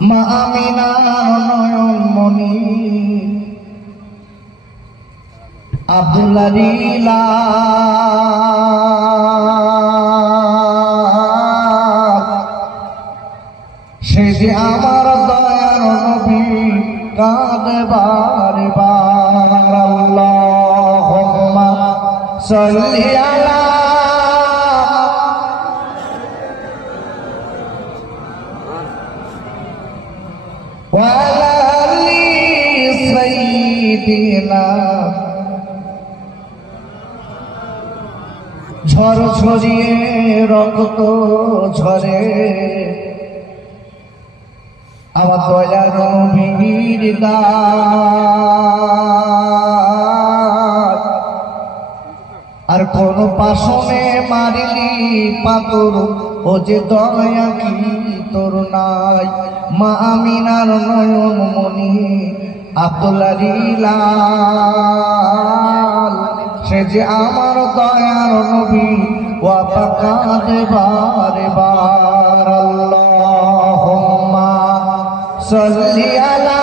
মা আমিনার নয়নমণি আব্দুল্লাহ লীলা সে যে আমার দয়ার নবী কাঁদে বারে বার আল্লাহুম্মা সাল্লি আলা ওয়ালা আলি সাইয়্যিদিনা ঝড় ঝরিয়ে রক্ত ঝরে আমার দয়ার নবীর দাঁত আর কোন পাশনে মারিলি পাথর ও যে দয়া কি তোর নাই মা আমিনার নয়নমণি আব্দুল্লাহ লীলা সে যে আমার দয়ার নবী ওয়া কাঁদে বারে বার আল্লাহুম্মা সাল্লি আলা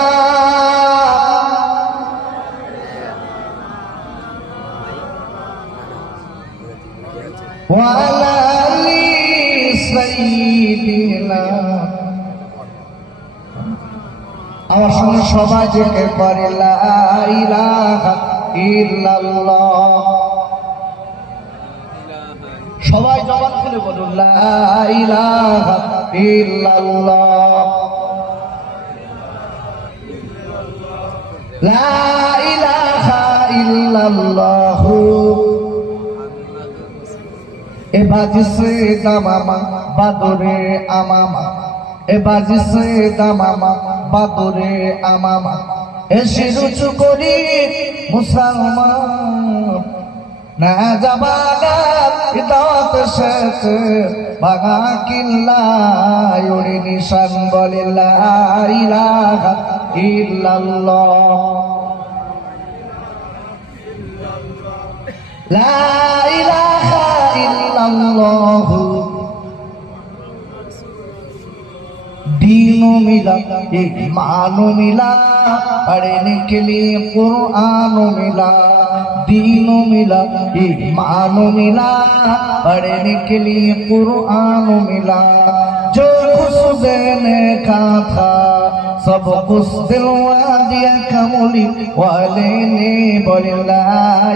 ওয়া আলা আলি সাইয়্যিদিনা আমার সঙ্গে সবাই যেতে পারে লা ইলাহা ইল্লাল্লাহ সবাই জবান খুলে বলুন লা ইলাহা ইল্লাল্লাহ লা ইলাহা ইল্লাল্লাহ এ বাজিছে দামামা বাদরে আমামা এ বাজিছে দামামা বাদরে আমামা এসে রুচু করি মুসলমান না জাবানা ইদাত শেষ বাগা কিল্লা ওরে নিশান বলে লা ইলাহা ইল্লাল্লাহ লা ইলাহা ইল্লাল্লাহ दीनों मिला ईमानों मिला पढ़ने के लिए कुरान मिला दीनों मिला ईमानों मिला पढ़ने के लिए कुरान मिला जो कुछ देने का था सब कुछ दिलवा दिया कमली वाले ने बोले ला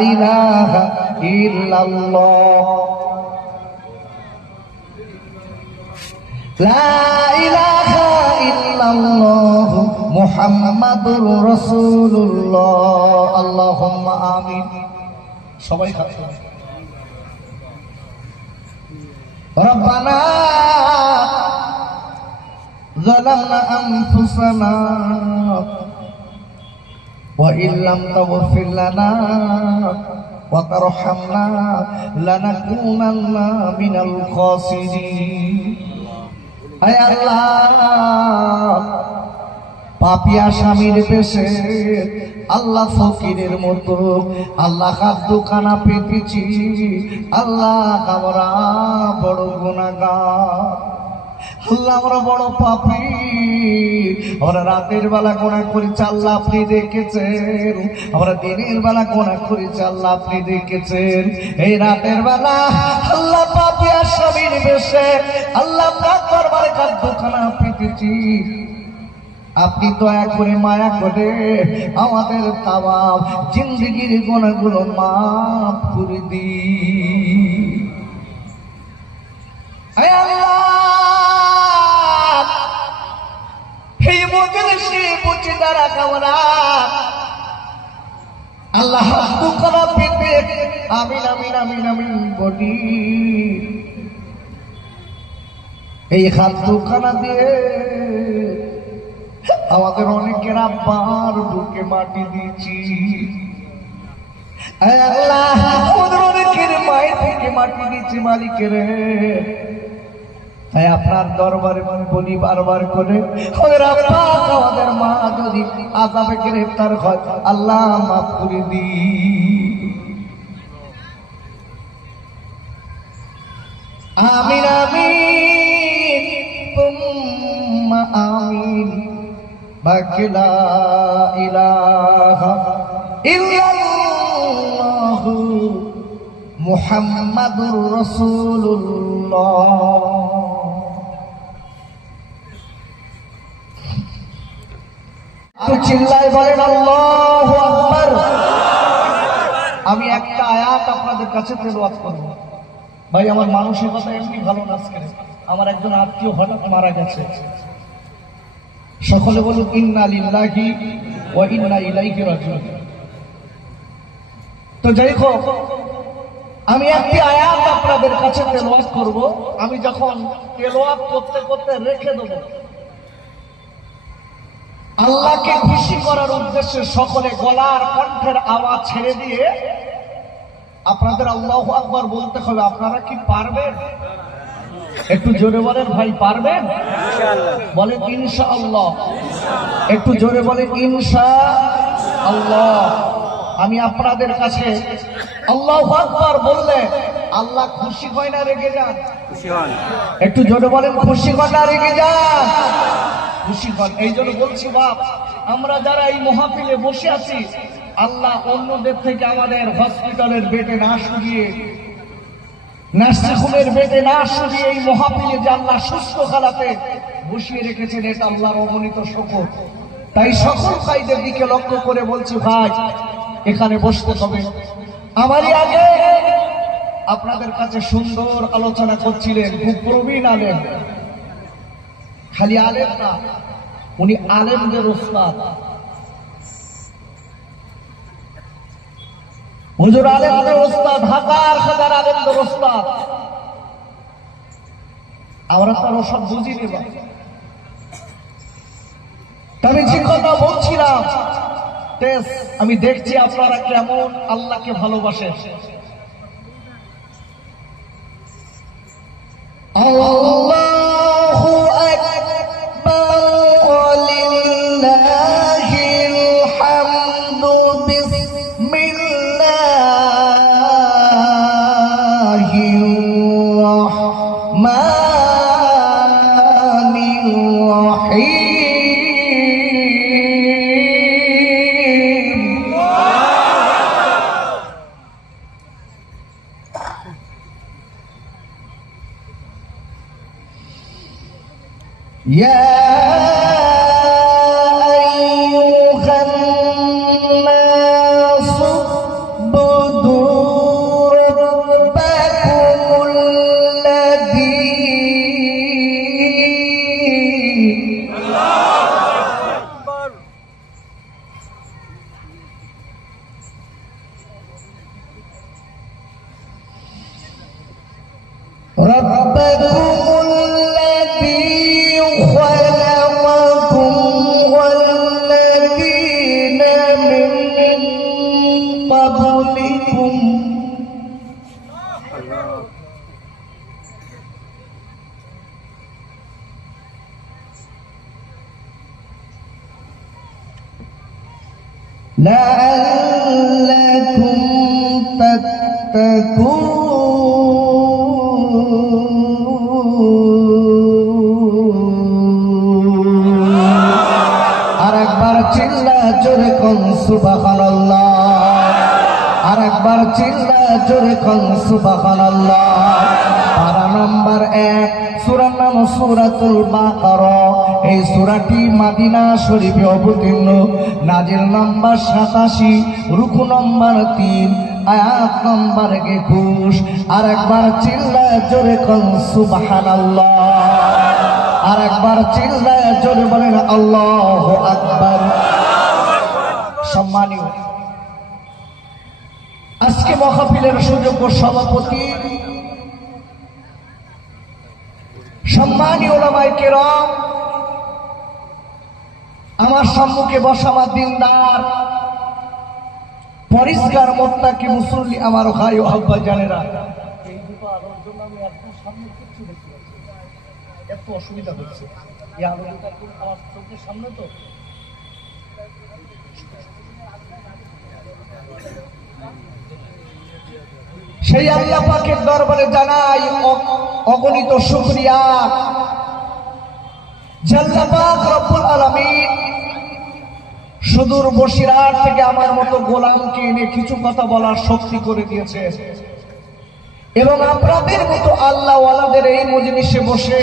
इलाहा इल्लल्लाह লা ইলাহা ইল্লাল্লাহ মুহাম্মাদুর রাসূলুল্লাহ আল্লাহুম্মা আমিন সবাই খাচ্ছে রব্বানা যালামনা আনফুসানা ওয়া ইল্লাম তাগফির লানা ওয়া তারহামনা লানাকুনান্না মিনাল খাসিরিন আয় আল্লাহ পাপী আসামির বেশে আল্লাহ ফকিরের মতো আল্লাহ হাত দুখানা পেতেছি আল্লাহ আমরা বড় গুনাহগার আল্লাহ আমরা বড় পাপী আমরা রাতের বেলা গুনাহ করেছি আল্লাহ আপনি দেখেছেন আমরা দিনের বেলা গুনাহ করেছি আল্লাহ আপনি দেখেছেন এই রাতের বেলা আল্লাহ পাপী আসামির বেশে আল্লাহ আপনার দরবারে হাত দুখানা পেতেছি আপনি দয়া করে মায়া করে আমাদের তাওয়াব জিন্দেগির গুনাহগুলো মাফ করে দিন হে আল্লাহ হে মজলিসে বসে দাঁড়া কামরা আল্লাহ দুখানা পেতে আমিন আমিন আমিন আমিন বলি এই হাত দুখানা দিয়ে আমাদের অনেকের আব্বার বুকে মাটি দিয়েছি আল্লাহ আমাদের অনেকের মায়ের বুকে মাটি দিয়েছি মালিকের তাই আপনার দরবারে বলি বারবার করে আমাদের আব্বা আমাদের মা যদি আযাবে গ্রেফতার হয় আল্লাহ মাফ করে দিন আমিন আমিন আমিন। বাকি লা ইলাহা ইল্লাল্লাহু মুহাম্মাদুর রাসূলুল্লাহ। তো চিল্লায় বলেন আল্লাহু আকবার। আমি একটা আয়াত আপনাদের কাছে তেলাওয়াত করব। ভাই আমার মানসিকতা এমনি ভালো না আজকে। আমার একজন আত্মীয় হঠাৎ মারা গেছে। সকলে বলুন ইন্না লিল্লাহি ওয়া ইন্না ইলাইহি রাজিউন। তো যাই হোক, আমি একটি আয়াত আপনাদের কাছে তেলাওয়াত করব। আমি যখন তেলাওয়াত করতে করতে রেখে দেব, আল্লাহকে খুশি করার উদ্দেশ্যে সকলে গলার কণ্ঠের আওয়াজ ছেড়ে দিয়ে আপনাদের আল্লাহু আকবার বলতে হবে। আপনারা কি পারবেন? একটু জোরে বলেন ভাই, পারবেন? বলেন ইনশাআল্লাহ। একটু জোরে বলেন ইনশাআল্লাহ। আমি আপনাদের কাছে আল্লাহু আকবার বললে আল্লাহ খুশি হয় না রেগে যান? একটু জোরে বলেন খুশি হয় না রেগে যান? খুশি হন। এই জন্য বলছি বাপ, আমরা যারা এই মাহফিলে বসে আছি, আল্লাহ অন্যদের থেকে আমাদের হসপিটালের বেডে না শুয়ে, নার্সিংহোমের বেডে না শুয়ে এই মাহফিলে যে আল্লাহ সুস্থ খালাতে বসিয়ে রেখেছেন, এটা আল্লাহর অগণিত শুকর। তাই সকল ভাইদের দিকে লক্ষ্য করে বলছি, ভাই এখানে বসতে হবে। আমারই আগে আপনাদের কাছে সুন্দর আলোচনা করছিলেন খুব প্রবীণ আলেম, খালি আলেম না, উনি আলেমদের উস্তাদ। হুজুর আলেমদের উস্তাদ, হাজার হাজার আলেমদের উস্তাদ। আমরা তার ওসব বুঝিনি। আমি যে কথা বলছিলাম, আমি দেখছি আপনারা কেমন আল্লাহকে ভালোবাসেন। আল্লাহু আকবার ওয়ালিল্লাহিল হামদু বিসমিল্লাহির রাহমানির রাহিম। يا أيها الناس اعبدوا ربكم الذي ربكم الذي خلقكم والذين من قبلكم لعلكم تتقون। আরেকবার চিল্লা জোরে কোন সুবহানাল্লাহ। আরেকবার চিল্লা জোরে কোন সুবহানাল্লাহ। পারা নাম্বার 1, সূরার নাম সূরাতুল বাকারা। এই সূরাটি মদিনা শরীফে অবতীর্ণ, নাজিল নাম্বার 87, রুকু নাম্বার 3, আয়াত নাম্বার 21। আরেকবার চিল্লা জোরে কোন সুবহানাল্লাহ। আরেকবার চিল্লা জোরে বলেন আল্লাহু আকবার। সম্মানীয়, আজকে মাহফিলের সুযোগ্য সভাপতি, সম্মানীয় উলামায়ে কেরাম, আমার সম্মুখে বসা আমার দিনদার পরিষ্কার মুত্তাকি মুসল্লি আমার ভাই ও আব্বা জানেরা, এই দুটো আলোর জন্য আমি একদম সামনে কিচ্ছু দেখতে পাচ্ছি না, এত অসুবিধা হচ্ছে। এই আলো দুটার কোন আমার চোখের সামনে তো সেই আল্লাহ পাকের দরবারে জানাই অগণিত শুকরিয়া। যে আল্লাহ পাক রব্বুল আলামিন সুদূর বসিরহাট থেকে আমার মতো গোলামকে এনে কিছু কথা বলার শক্তি করে দিয়েছে, এবং আপনাদের মতো আল্লাহওয়ালাদের এই মজলিসে বসে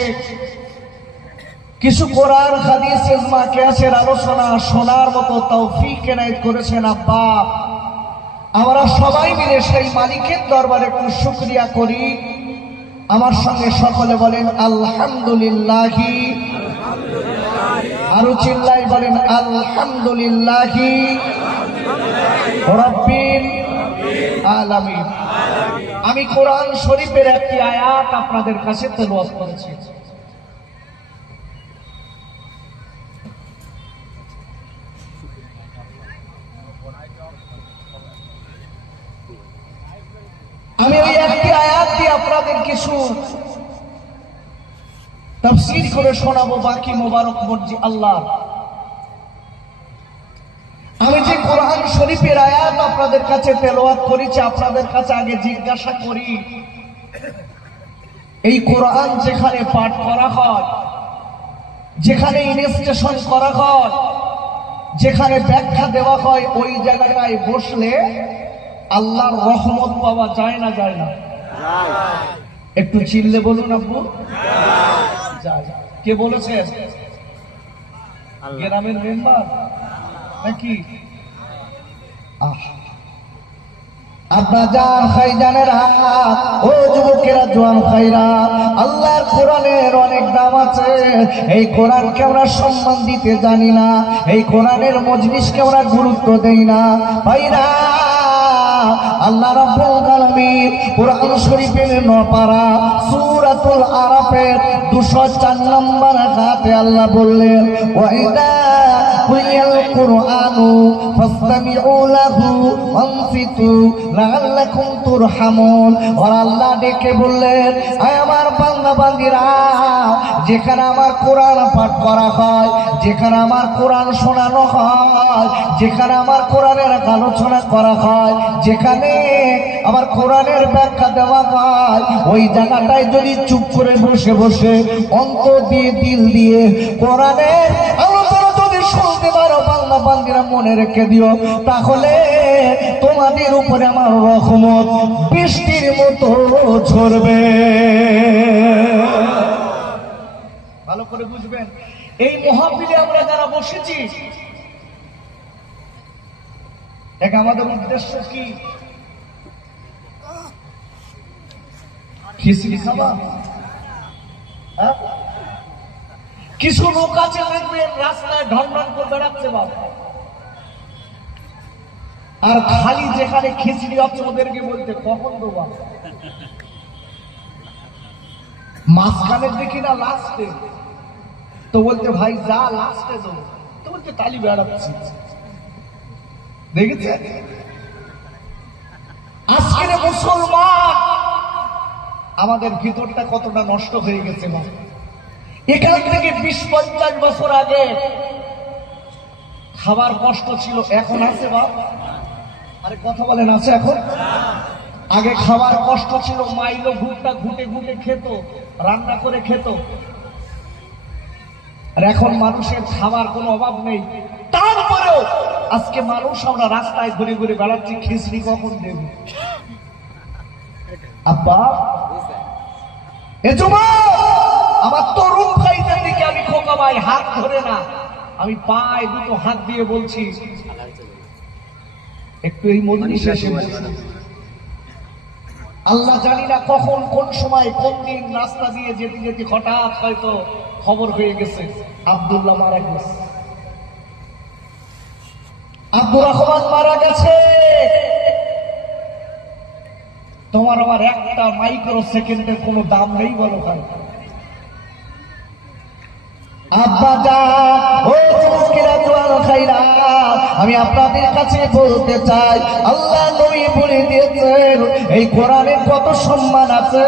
কিছু কোরআন হাদিস ইজমা কিয়াসের আলোচনা শোনার মতো তৌফিক এনায়েত করেছেন আব্বা। আমরা সবাই মিলে সেই মালিকের দরবারে একটু শুকরিয়া করি। আমার সঙ্গে সকলে বলেন আলহামদুলিল্লাহি, আরো চিল্লাই বলেন আলহামদুলিল্লাহি রাব্বিল আলামিন। আমি কোরআন শরীফের একটি আয়াত আপনাদের কাছে তেলাওয়াত করেছি। আমি ওই একটি আয়াত দিয়ে আপনাদের কিছু তাফসীর করে শোনাবো, বাকি মোবারক মর্জি আল্লাহ। আমি যে কোরআন শরীফের আয়াত আপনাদের কাছে তেলাওয়াত করেছি, আপনাদের কাছে আগে জিজ্ঞাসা করি, এই কোরআন যেখানে পাঠ করা হয়, যেখানে ইনস্টেশন করা হয়, যেখানে ব্যাখ্যা দেওয়া হয়, ওই জায়গাটায় বসলে আল্লাহর রহমত পাওয়া যায় না? যায় না? একটু চিল্লে বলুন আব্বু। যায়। কে বলেছে? গ্রামের মেম্বার নাকি? আপনার জান খাইজানের হাত, ও যুবকেরা জোয়ান খাইরা, আল্লাহর কোরআনের অনেক দাম আছে। এই কোরআনকে আমরা সম্মান দিতে জানি না, এই কোরআনের মজলিসকে আমরা গুরুত্ব দেই না ভাইরা। আল্লাহ রাব্বুল আলামিন কোরআন শরীফের 9 পারা সূরাতুল আরাফের 204 নম্বর আয়াতে আল্লাহ বললেন, ওয়াইদা কুরিয়াল কুরআনু ফাসতামিউ লাহু ওয়ানসিতু লাআল্লাকুম তুরহামুন। আর আল্লাহ ডেকে বললেন, আয় আমার বান্দা বান্দীরা, যেখানে আমার কোরআন পাঠ করা হয়, যেখানে আমার কোরআন শোনানো হয়, যেখানে আমার কোরআনের আলোচনা করা হয়, যেখানে আমার কোরআনের ব্যাখ্যা দেওয়া হয়, ওই জায়গাটায় যদি চুপ করে বসে বসে অন্তর দিয়ে দিল দিয়ে কোরআনের আলোচনা যদি শুনতে পারো বান্দা বান্দীরা, মনে রেখে দিও, তাহলে তোমাদের উপরে আমার রহমত বৃষ্টির মতো ঝরবে। ভালো করে বুঝবেন, এই মহাবিলে আমরা যারা বসেছি, দেখ আমাদের উদ্দেশ্য কি? খিচুড়ি খাবা? কিছু লোক আছে দেখবেন রাস্তায় ঢন ঢন করে বেড়াচ্ছে বাবা, আর খালি যেখানে খিচুড়ি হচ্ছে ওদেরকে বলতে কখন দেবা, মাঝখানে দেখি না লাস্টে, তো বলতে ভাই যা লাস্টে দেবো, তো বলতে তালি বেড়াচ্ছি। দেখেছে আজকের মুসলমান আমাদের ভিতরটা কতটা নষ্ট হয়ে গেছে। এখান থেকে 20-50 বছর আগে খাবার কষ্ট ছিল, এখন আছে বাপ? আরে কথা বলেন, আছে এখন? আগে খাবার কষ্ট ছিল, মাইলো ভুট্টা ঘুটে ঘুটে খেত, রান্না করে খেত। আর এখন মানুষের খাবার কোনো অভাব নেই, তারপরেও আজকে মানুষ আমরা রাস্তায় ঘুরে ঘুরে বেড়াচ্ছি, খিচড়ি কখন দেব। আব্বা, এ যুবক, আমার তরুণ ভাইদের দিকে আমি খোকা ভাই হাত ধরে না, আমি পায়ে দুটো হাত দিয়ে বলছি, একটু এই মজলিসে এসে আল্লাহ জানি না কখন কোন সময় কোন দিন রাস্তা দিয়ে যেতে যেতে হঠাৎ হয়তো খবর হয়ে গেছে আব্দুল্লাহ মারা গেছে, আব্দুর রহমান মারা গেছে। তোমার আমার একটা মাইক্রো সেকেন্ডের কোনো দাম নেই বলো ভাই। আব্বা জান, ও যুবকেরা জোয়ান ভাইরা, আমি আপনাদের কাছে বলতে চাই, আল্লাহ নবী বলে দিয়েছেন এই কোরআনের কত সম্মান আছে,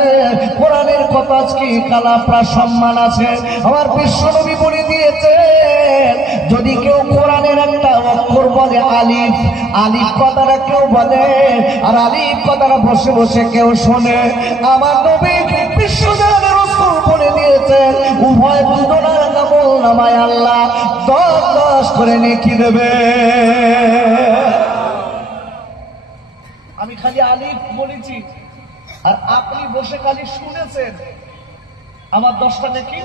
কোরআনের কত আজকে কালাপরা সম্মান আছে। আমার বিশ্ব নবী বলে দিয়েছেন, যদি কেউ কোরআনের একটা অক্ষর বলে আলিফ, আলিফ কথাটা কেউ বলে আর আলিফ কথাটা বসে বসে কেউ শোনে, আমার নবী বিশ্বজাহানের রাসূল বলে দিয়েছেন উভয় দুজনের আমল নামায় আল্লাহ 10 করে নেকি দেবে। আমি খালি আলিফ বলেছি আর আপনি বসে খালি শুনেছেন। আমার 10টা নেকি,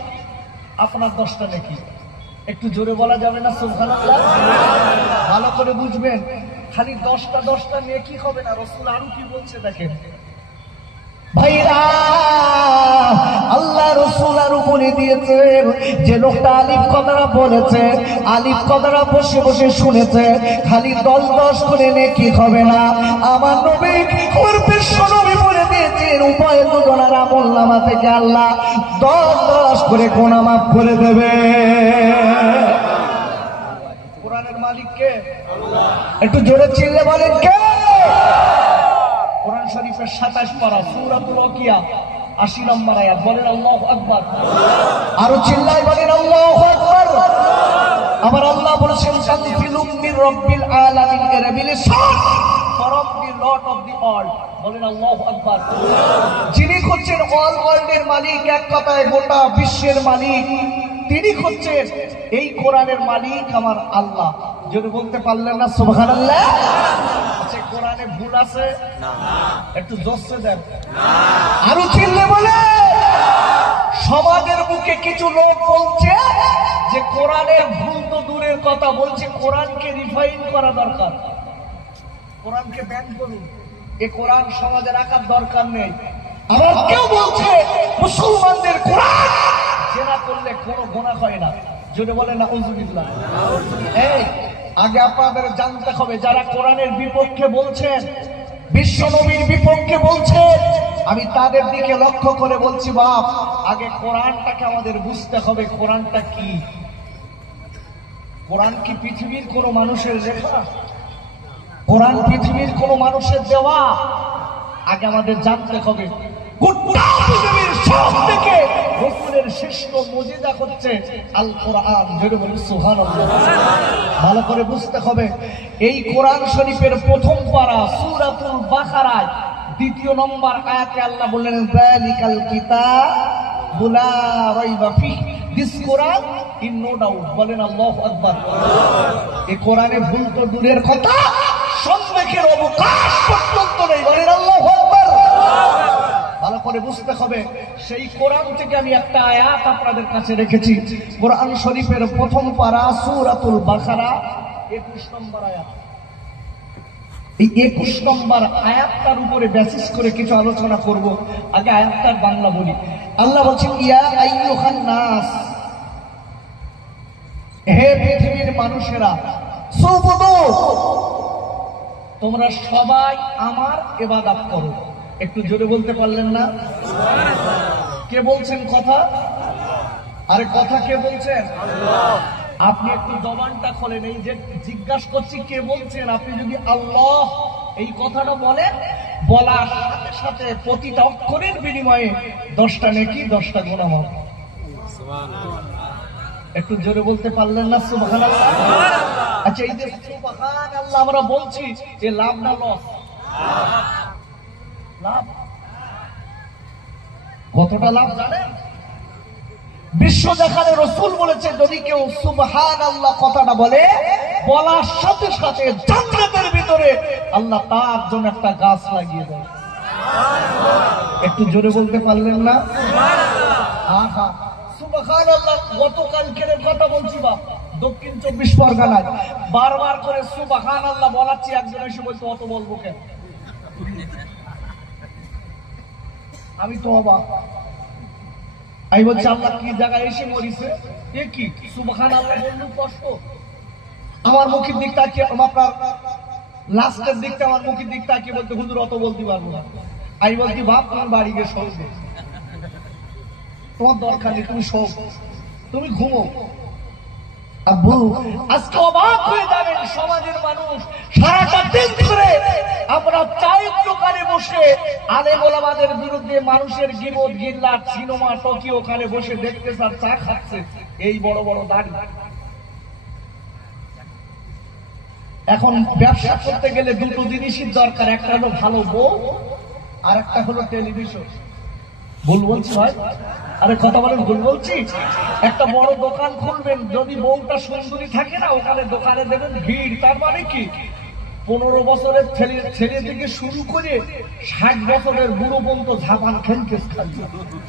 আপনার 10টা নেকি। একটু জোরে বলা যাবে না সুবহানাল্লাহ? ভালো করে বুঝবেন, খালি 10টা নেকি হবে না। রাসূল আরো কি বলছে দেখেন ভাইরা, আল্লাহ রাসূল আর উপরে দিয়েছেন যে লোকটা আলিফ কথাটা বলেছে, আলিফ কথাটা বসে বসে শুনেছে, খালি 10 করে নেকি হবে না। আমার নবী ওর বিশ্ব নবী বলে দিয়েছেন উভয় দুজনের আমলনামা থেকে আল্লাহ 10 করে গুনাহ মাফ করে দেবে। কোরআনের মালিক কে? আল্লাহ। একটু জোরে চিল্লে বলেন কে? কোরআন শরীফের 27 পারা সূরাতুল ওয়াকিয়া 80 নম্বর আয়াত। বলেন আল্লাহু আকবার। আরো চিল্লায় বলেন আল্লাহু আকবার। আমার আল্লাহ বলেছেন তানজিলুম মির রাব্বিল আলামিন, এর revelation from the Lord of the world. বলেন আল্লাহু আকবার। যিনি হচ্ছেন অল ওয়ার্ল্ডের মালিক, এক কথায় গোটা বিশ্বের মালিক, তিনি হচ্ছেন এই কোরআনের মালিক আমার আল্লাহ। যদি বলতে পারলেন না সুবহানাল্লাহ? আচ্ছা, কোরআনে ভুল আছে? না। একটু জোরে দেন। না। আরো চিল্লে বলে। সমাজের বুকে কিছু লোক বলছে যে কোরআনের ভুল তো দূরের কথা, বলছে কোরআনকে রিফাইন করা দরকার, কোরআনকে ব্যান করুন, এ কোরআন সমাজে রাখার দরকার নেই। আবার কেউ বলছে মুসলমানদের কোরআন জেনা করলে কোনো গুনাহ হয় না। যদি বলে না নাউজুবিল্লাহ। এই আগে আপনাদের জানতে হবে, যারা কোরআনের বিপক্ষে বলছেন, বিশ্ব নবীর বিপক্ষে বলছেন, আমি তাদের দিকে লক্ষ্য করে বলছি বাপ, আগে কোরআনটাকে আমাদের বুঝতে হবে। কোরআনটা কি? কোরআন কি পৃথিবীর কোনো মানুষের লেখা? কোরআন পৃথিবীর কোনো মানুষের দেওয়া? আগে আমাদের জানতে হবে। গোটা পৃথিবীর সব থেকে রাসূলের শ্রেষ্ঠ মুজিজা হচ্ছে আল কোরআন। জোরে বলুন সুবহানাল্লাহ। ভালো করে বুঝতে হবে, এই কোরআন শরীফের প্রথম পারা সূরাতুল বাকারায় 2 নম্বর আয়াতে আল্লাহ বললেন যালিকাল কিতাবু লা রাইবা ফিহি, this Quran in no doubt. বলেন আল্লাহু আকবার। এই কোরআনে ভুল তো দূরের কথা, সন্দেহের অবকাশ পর্যন্ত নেই। বলেন আল্লাহু আকবার। ভালো করে বুঝতে হবে, সেই কোরআন থেকে আমি একটা আয়াত আপনাদের কাছে রেখেছি। কোরআন শরীফের প্রথম পারা সূরাতুল বাকারা 21 নম্বর আয়াত। এই 21 নম্বর আয়াতটার উপরে বেসিস করে কিছু আলোচনা করব। আগে আয়াতটার বাংলা বলি। আল্লাহ বলছেন ইয়া আইয়ুহান নাস, হে পৃথিবীর মানুষেরা, সুবুদু, তোমরা সবাই আমার ইবাদত করো। একটু জোরে বলতে পারলেন না? কে বলছেন কথা? আরে কথা কে বলছেন? আল্লাহ। আপনি একটু জবানটা খোলেন, এই যে জিজ্ঞাসা করছি কে বলছেন, আপনি যদি আল্লাহ এই কথাটা বলেন, বলার সাথে সাথে প্রতিটা অক্ষরের বিনিময়ে 10টা নেকি 10টা গুনাহ মাফ। একটু জোরে বলতে পারলেন না সুবহানাল্লাহ? আচ্ছা, এই যে সুবহানাল্লাহ আমরা বলছি, এ লাভ না লস? লাভ। কতটা লাভ জানেন? বিশ্ব দেখানে রাসূল বলেছে, যদি কেউ সুবহানাল্লাহ কথাটা বলে, বলার সাথে সাথে জান্নাতের ভিতরে আল্লাহ তার জন্য একটা গাছ লাগিয়ে দেয়। একটু জোরে বলতে পারলেন না? আহা, সুবহানাল্লাহ। গতকালকের কথা বলছি বা দক্ষিণ 24 পরগনায় বারবার করে সুবহানাল্লাহ বলাচ্ছি, একজন এসে বলছে অত বলবো কেন? আমি তো অবাক। আমি বলছি আল্লাহ কি জায়গায় এসে মরিছে? এ কি সুবহানাল্লাহ বললু কষ্ট? আমার মুখের দিকটা কি, আপনার লাস্টের দিকটা আমার মুখের দিকটা কি বলতে, হুজুর অত বলতে পারবো না। আমি বলছি বাপ, তোমার বাড়ি গিয়ে শোক, তোমার দরকার নেই, তুমি শোক, তুমি ঘুমো। আব্বু আজকে অবাক হয়ে যাবেন, সমাজের মানুষ সারাটা দিন ধরে আমরা চায়ের দোকানে বসে আলেম ওলামাদের বিরুদ্ধে মানুষের গিবত গিল্লাত, সিনেমা টকি ওখানে বসে দেখতে, আর চা খাচ্ছে, এই বড় বড় দাড়ি। এখন ব্যবসা করতে গেলে দুটো জিনিসই দরকার, একটা হলো ভালো বউ, আর একটা হলো টেলিভিশন। ভুল বলছি ভাই? আরে কথা বলেন, ভুল বলছি? একটা বড় দোকান খুলবেন, যদি বউটা সুন্দরী থাকে না, ওখানে দোকানে দেবেন ভিড়। তার মানে কি 15 বছরের ছেলে থেকে শুরু করে 60 বছরের বুড়ো পর্যন্ত ঝাপান খেলতে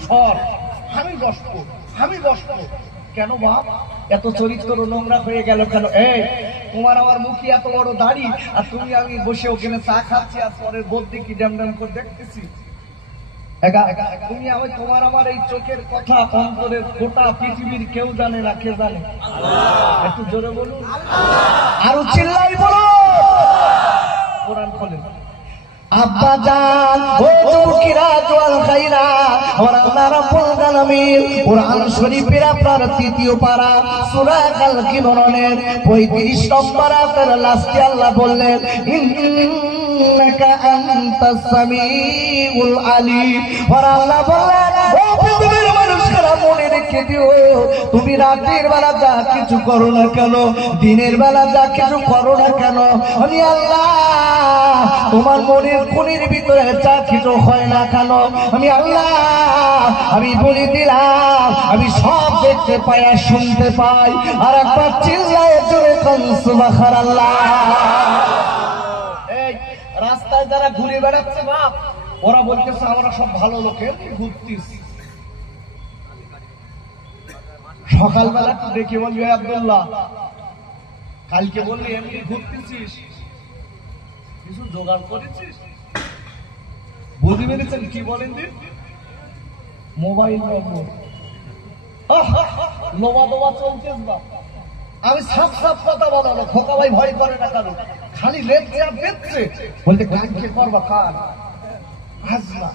সর আমি বসবো, আমি বসবো। কেন বাপ এত চরিত্র নোংরা হয়ে গেল কেন? এই তোমার আমার মুখে এত বড় দাড়ি, আর তুমি আমি বসে ওখানে চা খাচ্ছি, আর পরের বদ্যি কি ড্যাম ড্যাম করে দেখতেছি। তুমি আমি তোমার আমার এই চোখের কথা অন্তরের গোটা পৃথিবীর কেউ জানে না। কে জানে? একটু জোরে বলুন, আরো চিল্লাই বলো। কোরআন খোলেন। আব্বা জান ও যুবকেরা জোয়ান খাইরা ওরা রাব্বুল আলামিন কোরআন শরীফের আপনার তৃতীয় পারা সূরা আল কিমরনের 35 নম্বর আয়াতের লাস্টে আল্লাহ বললেন ইন্নাকা আনতাস সামিউল আলিম। ওরা আল্লাহ বললেন ও পৃথিবীর মানুষেরা মনে রেখে দিও, তুমি রাতের বেলা যা কিছু করো না কেন, দিনের বেলা যা কিছু করো না কেন, আমি আল্লাহ তোমার মনের কোণের ভিতরে যা কিছু হয় না কেন, আমি আল্লাহ আমি বলে দিলাম আমি সব দেখতে পাই আর শুনতে পাই। আর একবার চিল্লায় জোরে কোন সুবহানাল্লাহ। এই রাস্তায় যারা ঘুরে বেড়াচ্ছে বাপ, ওরা বলতেছে আমরা সব ভালো লোকের ঘুরতেছি। সকালবেলা তো দেখে বলবি আব্দুল্লাহ কালকে বললি এমনি ঘুরতেছিস, কিছু জোগাড় করেছিস? বুঝি পেরেছেন কি বলেন দিন? মোবাইল নম্বর লোবা দোবা চলতেস না। আমি সাফ সাফ কথা বলালো, খোকা ভাই ভয় করে না কারো, খালি লেখছে আর দেখছে, বলতে কালকে করবা কার আজ না।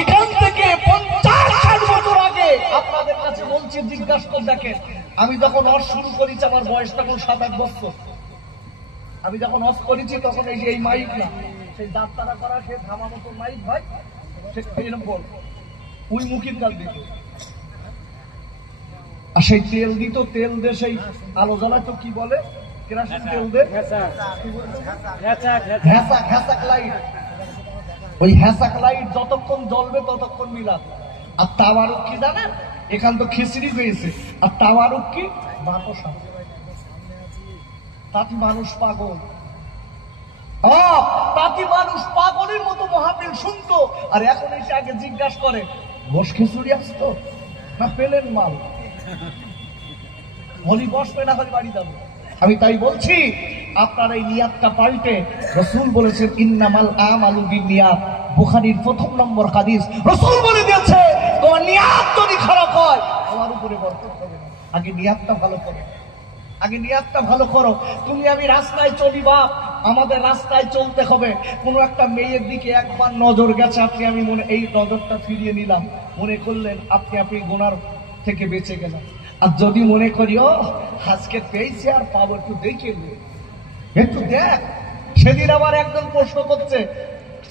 এখান থেকে 50-60 বছর আগে আপনাদের কাছে বলছি, জিজ্ঞাসা করে দেখেন। আমি যখন অস শুরু করেছি আমার বয়স তখন 7-8 বছর। আমি যখন অফ করেছি তখন এই যে এই মাইক না, সেই দাঁততারা করা সে ধামা মতো মাইক ভাই, এরকম বল ওই মুখির কাল দিত, আর সেই তেল দিত, তেল দিয়ে সেই আলো জ্বালায় তো কি বলে কেরাসিন তেল দিয়ে হ্যাসাক লাইট। ওই হ্যাসাক লাইট যতক্ষণ জ্বলবে ততক্ষণ মিলাদ। আর তাওয়ারুক কি জানেন? এখান তো খিচড়ি হয়েছে, আর তাওয়ারুক কি বাতাসা। তাতে মানুষ পাগল, তাতে মানুষ পাগলের মতো মহাপীর শুনতো। আর এখন এসে আগে জিজ্ঞাসা করে ঘোষ খিচুড়ি আসতো না পেলেন মাল, হলি বসবে না হলে বাড়ি যাবো। আমি তাই বলছি আপনার এই নিয়াতটা পাল্টে, রাসূল বলেছেন ইন্নামাল আমালু বিন্নিয়াত, বুখারীর 1 নম্বর হাদিস। রাসূল বলে দিয়েছে তোমার নিয়াত যদি খারাপ হয় আমার উপরে বরকত হবে না। আগে নিয়াতটা ভালো করো, আগে নিয়াতটা ভালো করো। তুমি আমি রাস্তায় চলি বাপ, আমাদের রাস্তায় চলতে হবে। কোনো একটা মেয়ের দিকে একবার নজর গেছে, আপনি আমি মনে এই নজরটা ফিরিয়ে নিলাম, মনে করলেন আপনি গুনার থেকে বেঁচে গেলেন। আর যদি মনে করি ও আজকে পেয়েছি আর পাবো, একটু দেখে একটু দেখ। সেদিন আবার একজন প্রশ্ন করছে,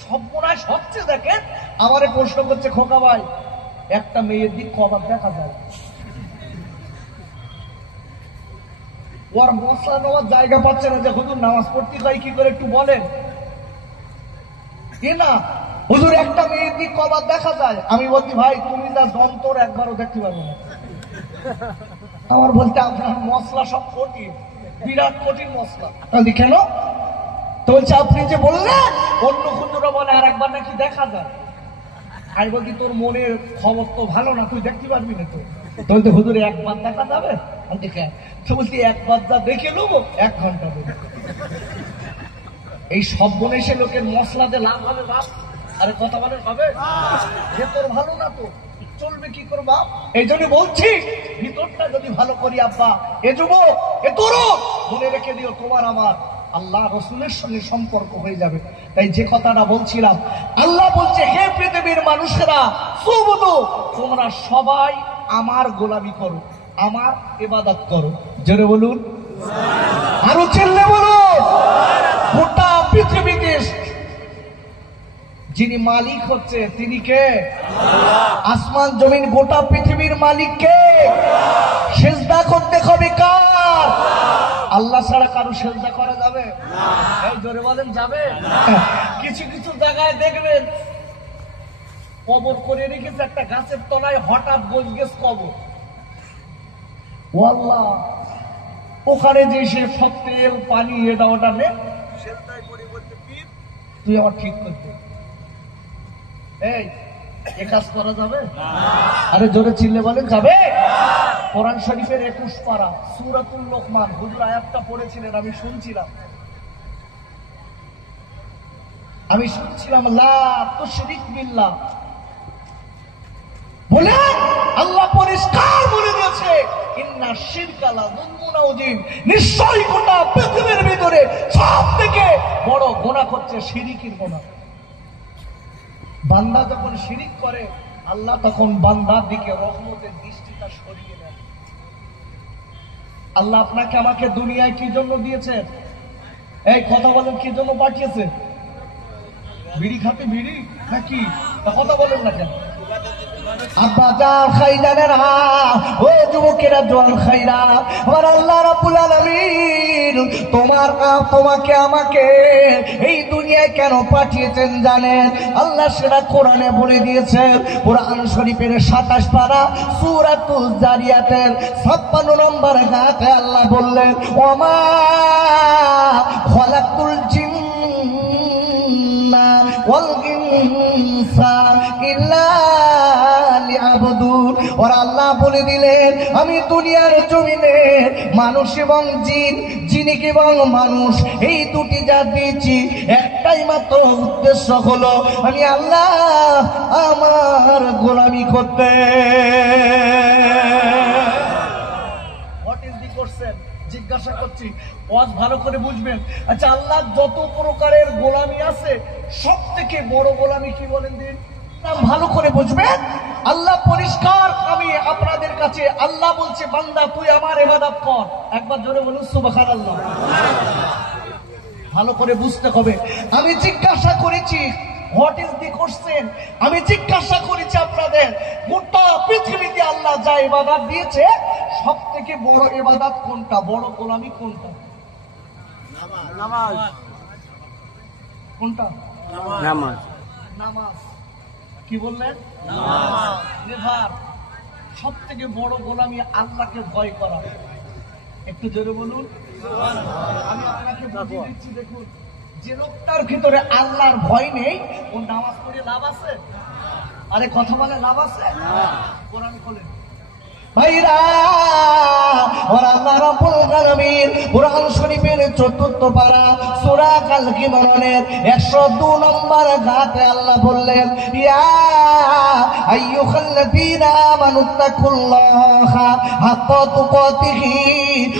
সবগুণায় সবচেয়ে দেখেন আমারে প্রশ্ন করছে, খোকা ভাই একটা মেয়ের দিক কবার দেখা যায়? ওর মশলা নেওয়ার জায়গা পাচ্ছে না যে হুজুর নামাজ পড়তে হয় কি করে একটু বলেন। কি না হুজুর একটা মেয়ের দিক কবার দেখা যায়? আমি বলছি ভাই তুমি যা যন্ত্র একবারও দেখতে পারবো না। আমার বলতে আপনার মশলা সব কঠিন, বিরাট কঠিন মশলা। তাহলে কেন? তো বলছে আপনি যে বললেন অন্য হুজুরা বলে আর একবার নাকি দেখা যায়। আমি বলছি তোর মনের খবর তো ভালো না, তুই দেখতে পারবি না। তো বলতে হুজুরে একবার দেখা যাবে? তো বলছি একবার যা দেখে নেবো 1 ঘন্টা দেবো। এই সব বনেসে লোকের মশলাতে লাভ হবে বাপ? আরে কথা বলে হবে? ভেতর ভালো না তো চলবে কি করে বাপ? এই জন্য বলছি ভিতরটা যদি ভালো করি আব্বা, এ যুবক এ তরুণ মনে রেখে দিও তোমার আমার আল্লাহ রসুলের সঙ্গে সম্পর্ক হয়ে যাবে। তাই যে কথাটা বলছিলাম, আল্লাহ বলছে হে পৃথিবীর মানুষেরা সুবুদু, তোমরা সবাই আমার গোলামি করো, আমার ইবাদত করো। জোরে বলুন, আরো চিল্লে বলুন। গোটা পৃথিবীতে যিনি মালিক হচ্ছে তিনি কে? আসমান জমিন গোটা পৃথিবীর মালিক কে? সেজদা করতে হবে কার? আল্লাহ ছাড়া কারো সেজদা করা যাবে? এই জোরে বলেন যাবে? কিছু কিছু জায়গায় দেখবেন কবর করে রেখেছে একটা গাছের তলায়, হঠাৎ গোছ গেছ কবর। ও আল্লাহ, ওখানে যে সে সব তেল পানি এটা ওটা নে, তুই আমার ঠিক করতে। এই এ কাজ করা যাবে? আরে জোরে চিল্লে বলেন যাবে? কোরআন শরীফের 21 পারা সূরাতুল লোকমান, হুজুর আয়াতটা পড়েছিলেন, আমি শুনছিলাম লা তুশরিক বিল্লাহ বলে আল্লাহ পরিষ্কার বলে দিয়েছে, ইন্না শিরকা লা যুলমুন আযীম, নিশ্চয়ই গোটা পৃথিবীর ভিতরে সবথেকে বড় গুনাহ হচ্ছে শিরকের গুনাহ। বান্দা যখন শিরিক করে, আল্লাহ তখন বান্দার দিকে রহমতের দৃষ্টিটা সরিয়ে নেন। আল্লাহ আপনাকে আমাকে দুনিয়ায় কি জন্য দিয়েছেন? এই কথা বলেন, কি জন্য পাঠিয়েছে? বিড়ি খাতে বিড়ি নাকি? কথা বলেন না কেন? আব্বা জান খাইজানেরা, ও যুবকেরা জোয়ান খাইরা, আমার আল্লাহ রাব্বুল আলামিন তোমাকে আমাকে এই দুনিয়ায় কেন পাঠিয়েছেন জানেন? আল্লাহ সেটা কোরআনে বলে দিয়েছেন। কোরআন শরীফের 27 পারা সূরাতুল জারিয়াতের 56 নম্বর আয়াতে আল্লাহ বললেন, ওমা খালাকুল জিন্না ওয়াল ইনসা ইল্লা লিয়াবুদুন। আর আল্লাহ বলে দিলেন, আমি দুনিয়ার জমিনে মানুষ এবং জিন এবং মানুষ এই দুটি জাত দিয়েছি, একটাই মাত্র উদ্দেশ্য হলো আমি আল্লাহ আমার গোলামি করতে। What is the question? জিজ্ঞাসা করছি, ওয়াজ ভালো করে বুঝবেন। আচ্ছা, আল্লাহ যত প্রকারের গোলামি আছে, সব থেকে বড় গোলামি কি বলেন দিন? ভালো করে বুঝবেন। আল্লাহ পরিষ্কার, আমি আপনাদের কাছে আল্লাহ বলছে, বান্দা তুই আমার ইবাদত কর। একবার জোরে বলুন সুবহানাল্লাহ। ভালো করে বুঝতে হবে। আমি জিজ্ঞাসা করেছি, হোয়াট ইজ দি কোশ্চেন? আমি জিজ্ঞাসা করেছি আপনাদের, গোটা পৃথিবীতে আল্লাহ যা ইবাদত দিয়েছে, সব থেকে বড় ইবাদত কোনটা? বড় গোলামি কোনটা? নামাজ। কোনটা? নামাজ। নামাজ। কি বললেন? নামাজ। নেভার। সব থেকে বড় গোলামি আল্লাহকে ভয় করা। একটু জোরে বলুন। আমি আপনাকে বুঝিয়ে দিচ্ছি, দেখুন, যে লোকটার ভিতরে আল্লাহর ভয় নেই, ও নামাজ পড়ে লাভ আছে? আরে কথা বলে লাভ আছে? কোরআন খোলেন ভাইরা। আর আল্লাহ রাব্বুল আলামিন কোরআন শরীফের ৪র্থ পারা সূরা আল ইমরানের ১০২ নম্বর আয়াতে আল্লাহ বললেন, ইয়া আইয়ুহাল্লাযীনা আমানুত্তাকুল্লাহা হাক্কা তুকাতিহি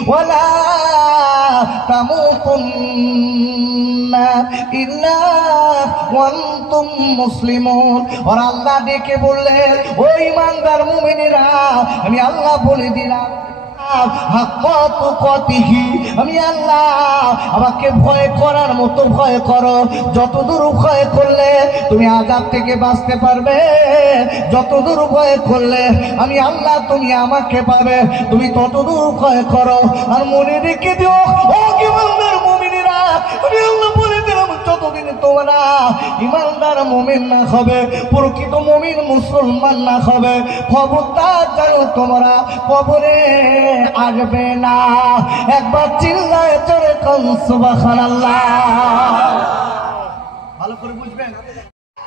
ওয়া লা তামুতুন্না ইল্লা ওয়া আনতুম মুসলিমুন। আর আল্লাহ ডেকে বললেন, ও ঈমানদার মুমিনেরা, আমি আল্লাহ বলে দিলাম, আমি আল্লাহ আমাকে ভয় করার মতো ভয় করো। যতদূর ভয় করলে তুমি আযাব থেকে বাঁচতে পারবে, যতদূর ভয় করলে আমি আল্লাহ তুমি আমাকে পাবে, তুমি ততদূর ভয় করো। আর মনে রেখে দিও, ও ঈমানদার মুমিনেরা, আমি আল্লাহ বলে দিলাম, যতদিন তোমরা ঈমানদার মুমিন না হবে, প্রকৃত মুমিন মুসলমান না হবে, খবরদার জানো তোমরা কবরে আসবে না। একবার চিল্লায় জোরে কোন সুবহানাল্লাহ। ভালো করে বুঝবেন,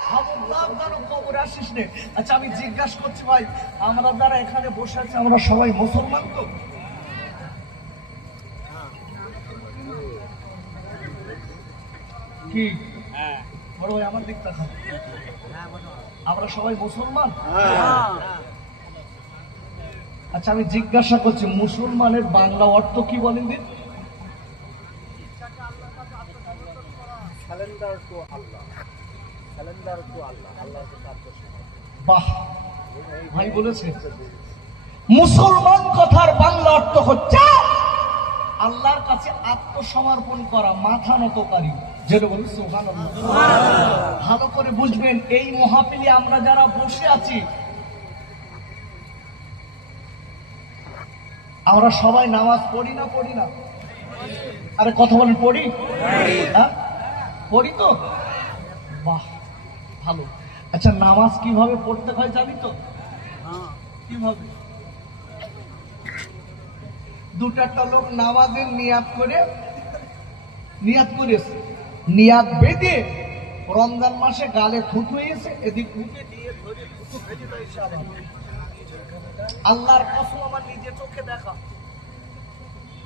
খবরদার জানো কবরে আসিস নে। আচ্ছা, আমি জিজ্ঞাসা করছি ভাই, আমরা যারা এখানে বসে আছি, আমরা সবাই মুসলমান তো? কি বড় ভাই আমার দিক তাকান, আমরা সবাই মুসলমান? আচ্ছা, আমি জিজ্ঞাসা করছি, মুসলমানের বাংলা অর্থ কি বলেন দিন? বাহ, ভাই বলেছে মুসলমান কথার বাংলা অর্থ হচ্ছে আল্লাহর কাছে আত্মসমর্পণ করা, মাথা নতকারী। যেটা বলি সুবহানাল্লাহ। ভালো করে বুঝবেন, এই মাহফিলে আমরা যারা বসে আছি, আমরা সবাই নামাজ পড়ি না পড়ি না? আরে কথা বলেন, পড়ি? হ্যাঁ পড়ি তো? বাহ, ভালো। আচ্ছা, নামাজ কিভাবে পড়তে হয় জানি তো? কিভাবে? দুটা লোক নামাজের নিয়াত করেছে, নিয়াত বেঁধে রমজান মাসে গালে থুতু হয়েছে, এদিক মুখে দিয়ে ধরে থুতু ফেলে দিয়েছে। আল্লাহর কসম, আমার নিজে চোখে দেখা।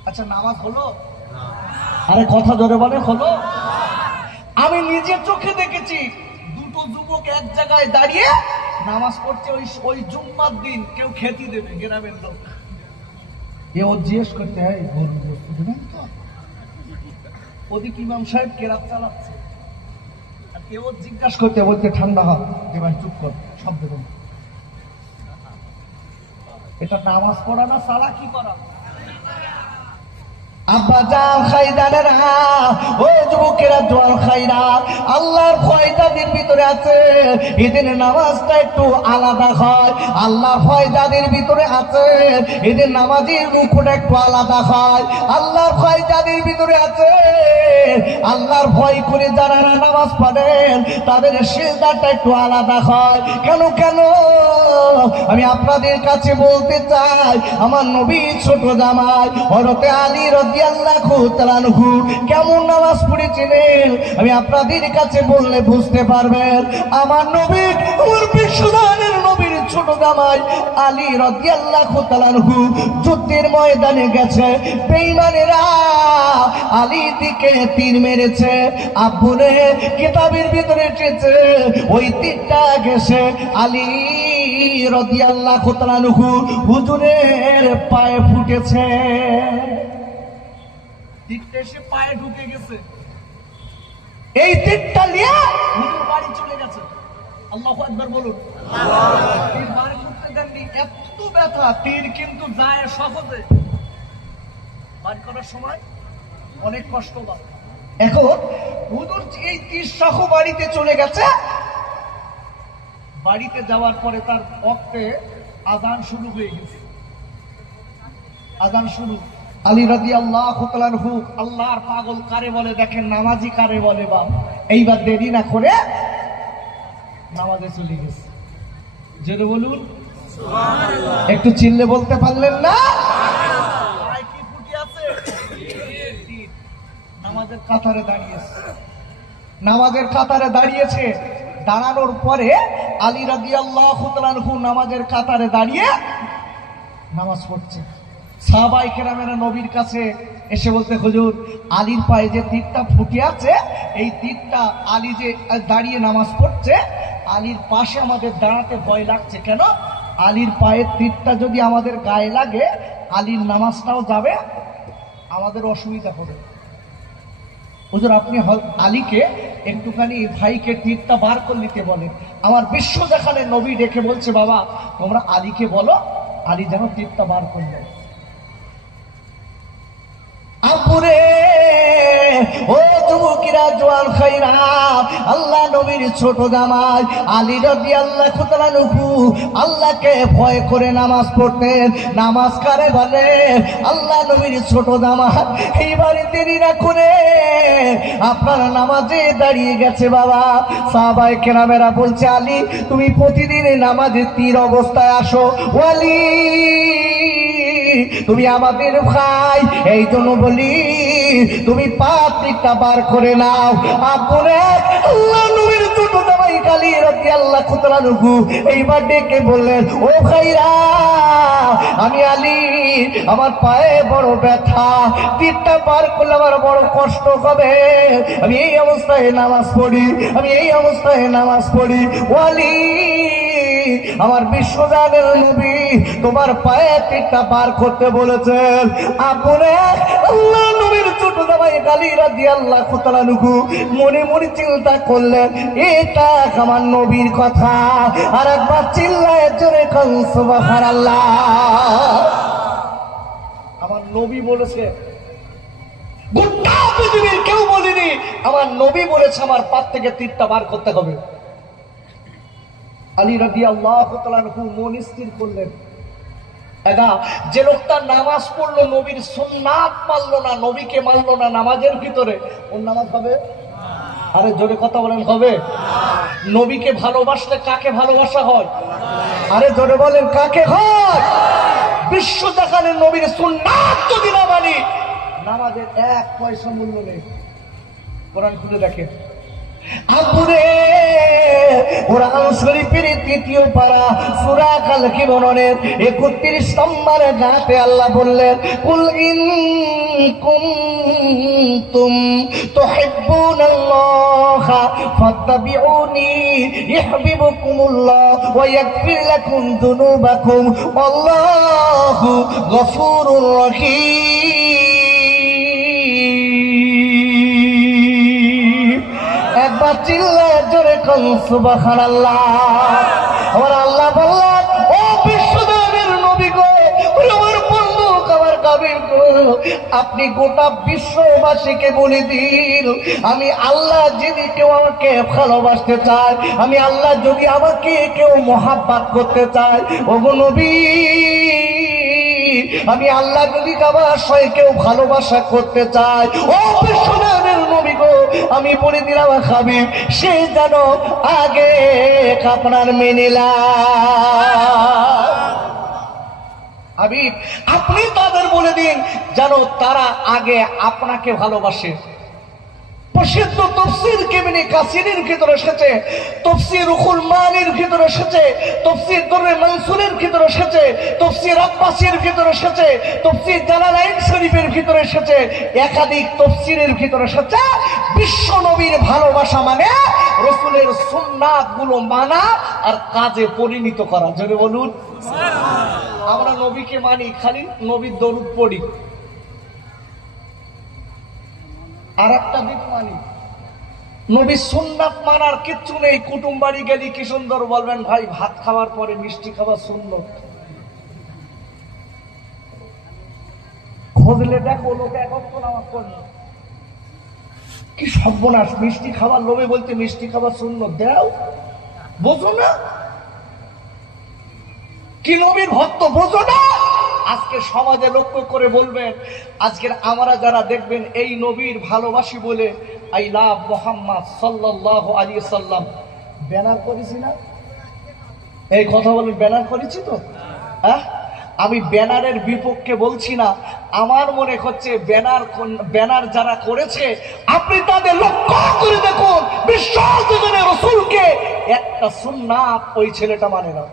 আচ্ছা, নামাজ হলো? আরে কথা জোরে বলে, হলো? আমি নিজে চোখে দেখেছি দুটো যুবক এক জায়গায় দাঁড়িয়ে নামাজ পড়ছে। ওই জুম্মার দিন কেউ খেতে দেবে গ্রামের লোক, ও জিজ্ঞেস করতে হয় দেবেন তো? ওদিকে ইমাম সাহেব কেরাত চালাচ্ছে, আর কেউ জিজ্ঞাসা করতে বলতে ঠান্ডা হয় যে ভাই চুপ কর, সব দেবেন। এটা নামাজ পড়া না চালাকি করা? আব্বা জান খাইদানেরা, ও যুবকেরা জোয়ান খাইরা, আল্লাহর ভয় যাদের ভিতরে আছে এদের নামাজটা একটু আলাদা হয়। আল্লাহর ভয় যাদের ভিতরে আছে এদের নামাজের রুকুটা একটু আলাদা হয়। আল্লাহর ভয় যাদের ভিতরে আছে, আল্লাহর ভয় করে যারা নামাজ পড়েন তাদের সিজদাটা একটু আলাদা হয়। কেন কেন আমি আপনাদের কাছে বলতে চাই, আমার নবী ছোট জামাই হযরতে আলী রাদিয়াল্লাহু তাআলা আনহু কেমন নামাজ পড়েছিলেন আমি আপনাদের কাছে বললে বুঝতে পারবেন। আমার নবী, আমার বিশ্বজাহানের নবীর ছোট জামাই আলী রাদিয়াল্লাহু তাআলা আনহু যুদ্ধের ময়দানে গেছে, বেঈমানেরা আলীর দিকে তীর মেরেছে। আব্বুরে কিতাবের ভিতরে এসেছে ওই তীরটা গেছে আলী রাদিয়াল্লাহু তাআলা আনহু হুজুরের পায়ে ফুটেছে। তীরটা এসে পায়ে ঢুকে গেছে, এই তীরটা নিয়ে হুজুর বাড়ি চলে গেছে। আল্লাহু আকবার বলুন। তীর বাড়ি করতে দেননি, এত ব্যথা। তীর কিন্তু যায় সহজে, বাড়ি করার সময় অনেক কষ্ট লাগে। এখন হুজুর এই তীর সহ বাড়িতে চলে গেছে। বাড়িতে যাওয়ার পরে তার ওয়াক্তে আযান শুরু হয়ে গেছে। আযান শুরু। আলী রাদিয়াল্লাহু তাআলা আনহু, আল্লাহর পাগল কারে বলে দেখেন, নামাজি কারে বলে বাপ। এইবার দেরি না করে নামাজে চলে গেছে। জোরে বলুন সুবহানাল্লাহ। একটু চিল্লে বলতে পারলেন না? কি ফুটি আছে? নামাজের কাতারে দাঁড়িয়েছে, নামাজের কাতারে দাঁড়িয়েছে। দাঁড়ানোর পরে আলী রাদিয়াল্লাহু তাআলা আনহু নামাজের কাতারে দাঁড়িয়ে নামাজ পড়ছে। সাহাবায়ে কেরামেরা নবীর কাছে এসে বলতে, হুজুর আলীর পায়ে যে তীরটা ফুটে আছে, এই তীরটা আলী যে দাঁড়িয়ে নামাজ পড়ছে, আলীর পাশে আমাদের দাঁড়াতে ভয় লাগছে। কেন? আলীর পায়ের তীরটা যদি আমাদের গায়ে লাগে আলীর নামাজটাও যাবে, আমাদের অসুবিধা হবে। হুজুর আপনি আলীকে একটুখানি ভাইকে তীরটা বার করে নিতে বলেন। আমার বিশ্ব দেখানে নবী ডেকে বলছে, বাবা তোমরা আলীকে বলো আলী যেন তীরটা বার করে দেয়। আপুরে, ও যুবকেরা জোয়ান খাইরা, আল্লাহ নবীর ছোট জামাই আলী রাদিয়াল্লাহু তাআলা আনহু আল্লাহকে ভয় করে নামাজ পড়তেন। নামাজ কারে বলে? আল্লাহ নবীর ছোট জামাই এইবার দেরি না করে আপনার নামাজে দাঁড়িয়ে গেছে। বাবা সাহাবায়ে কেরামেরা বলছে, আলী তুমি প্রতিদিন নামাজে তীর অবস্থায় আসো, ওয়ালি তুমি আমাদের ভাই, এই জন্য বলি তুমি পাত্রিকটা বার করে নাও। আপনি আল্লাহ নবীর ছোট জামাই আলী রাদিয়াল্লাহু তাআলা আনহু এইবার ডেকে বললেন, ও ভাইরা আমি আলী, আমার পায়ে বড় ব্যথা, তীরটা বার করলে আমার বড় কষ্ট হবে, আমি এই অবস্থায় নামাজ পড়ি, আমি এই অবস্থায় নামাজ পড়ি। ওয়ালি আমার বিশ্বজাহানের নবী তোমার পায়ে তীরটা বার করতে বলেছেন। আপনি আল্লাহ নবীর ছোট জামাই আলী রাদিয়াল্লাহু তাআলা আনহু মনে মনে চিন্তা করলেন, এটা আমার নবীর কথা। আর একবার চিল্লায় জোরে কোন সুবহানাল্লাহ। আমার নবী বলেছে, গোটা পৃথিবীর কেউ বলেনি, আমার নবী বলেছে আমার পাত থেকে তীরটা বার করতে হবে। আলী রাদিয়াল্লাহু তাআলা আনহু মন স্থির করলেন, এদা যে লোকটা নামাজ পড়লো নবীর সুন্নাত মানলো না, নবীকে মানলো না নামাজের ভিতরে, ওর নামাজ হবে? আরে জোরে কথা বলেন, হবে? নবীকে ভালোবাসলে কাকে ভালোবাসা হয়? আরে জোরে বলেন কাকে হয়? বিশ্ব দেখানে নবীর সুন্নাত যদি না মানি, নামাজের 1 পয়সা মূল্য নেই। কোরআন খুলে দেখেন। আপুরে কোরআন শরীফের 3য় পারা সূরা আল কিমরনের 31 নম্বর আয়াতে আল্লাহ বললেন, কুল ইন কুনতুম তুহিব্বুনাল্লাহা ফাত্তাবিউনি ইউহিব্বুকুমুল্লাহ ওয়া ইয়াগফির লাকুম যুনুবাকুম আল্লাহু গফুরুর রহিম। একবার চিল্লায় জোরে কোন সুবহানাল্লাহ। আমার আল্লাহ বললেন, ও বিশ্বনবীর নবী গো, আমার বন্ধু, আমার কাবির গো, আপনি গোটা বিশ্ববাসীকে বলে দিন, আমি আল্লাহ যদি কেউ আমাকে ভালোবাসতে চায়, আমি আল্লাহ যদি আমাকে কেউ মহাব্বত করতে চায়, ওগো নবী, আমি আল্লাহ যদি কাবার সঙ্গে কেউ ভালোবাসা করতে চায়, ও বিশ্বনবীর নবী গো, আমি বলে দিলাম হাবিব, সে যেন আগে আপনার মেনিলা। হাবিব, আপনি তাদের বলে দিন যেন তারা আগে আপনাকে ভালোবাসে। প্রসিদ্ধ তফসির ইবনে কাসিরের ভিতরে এসেছে, তফসির রুহুল মানির ভিতরে এসেছে, তফসির দুররে মনসুরের ভিতরে এসেছে, তফসির আব্বাসির ভিতরে এসেছে, তফসির জালালাইন শরীফের ভিতরে এসেছে, একাধিক তফসিরের ভিতরে এসেছে, বিশ্ব নবীর ভালোবাসা মানে রাসূলের সুন্নাত গুলো মানা আর কাজে পরিণত করা। জোরে বলুন সুবহানাল্লাহ। আমরা নবীকে মানি, খালি নবীর দরুদ পড়ি। আর একটা দিক মানি, নবী সুন্নাত মানার কিচ্ছু নেই। কুটুম বাড়ি গেলি কি সুন্দর বলবেন, ভাই ভাত খাওয়ার পরে মিষ্টি খাওয়া সুন্নত। খোঁজলে দেখো লোকে একত্র নামাজ পড়ে, কি সর্বনাশ, মিষ্টি খাবার লোভে বলতে মিষ্টি খাবার সুন্নত। দেও বোঝো না কি নবীর ভক্ত, বোঝো না? আজকে সমাজে লক্ষ্য করে বলবেন, আজকের আমরা যারা দেখবেন এই নবীর ভালোবাসি বলে আই লাভ মুহাম্মদ সাল্লাল্লাহু আলাইহি সাল্লাম ব্যানার করেছি না? এই কথা বলেন, ব্যানার করেছি তো? হ্যাঁ, আমি ব্যানারের বিপক্ষে বলছি না, আমার মনে হচ্ছে ব্যানার যারা করেছে আপনি তাদের লক্ষ্য করে দেখুন, বিশ্বজনীন রাসূলকে একটা সুন্নাত ওই ছেলেটা মানে না।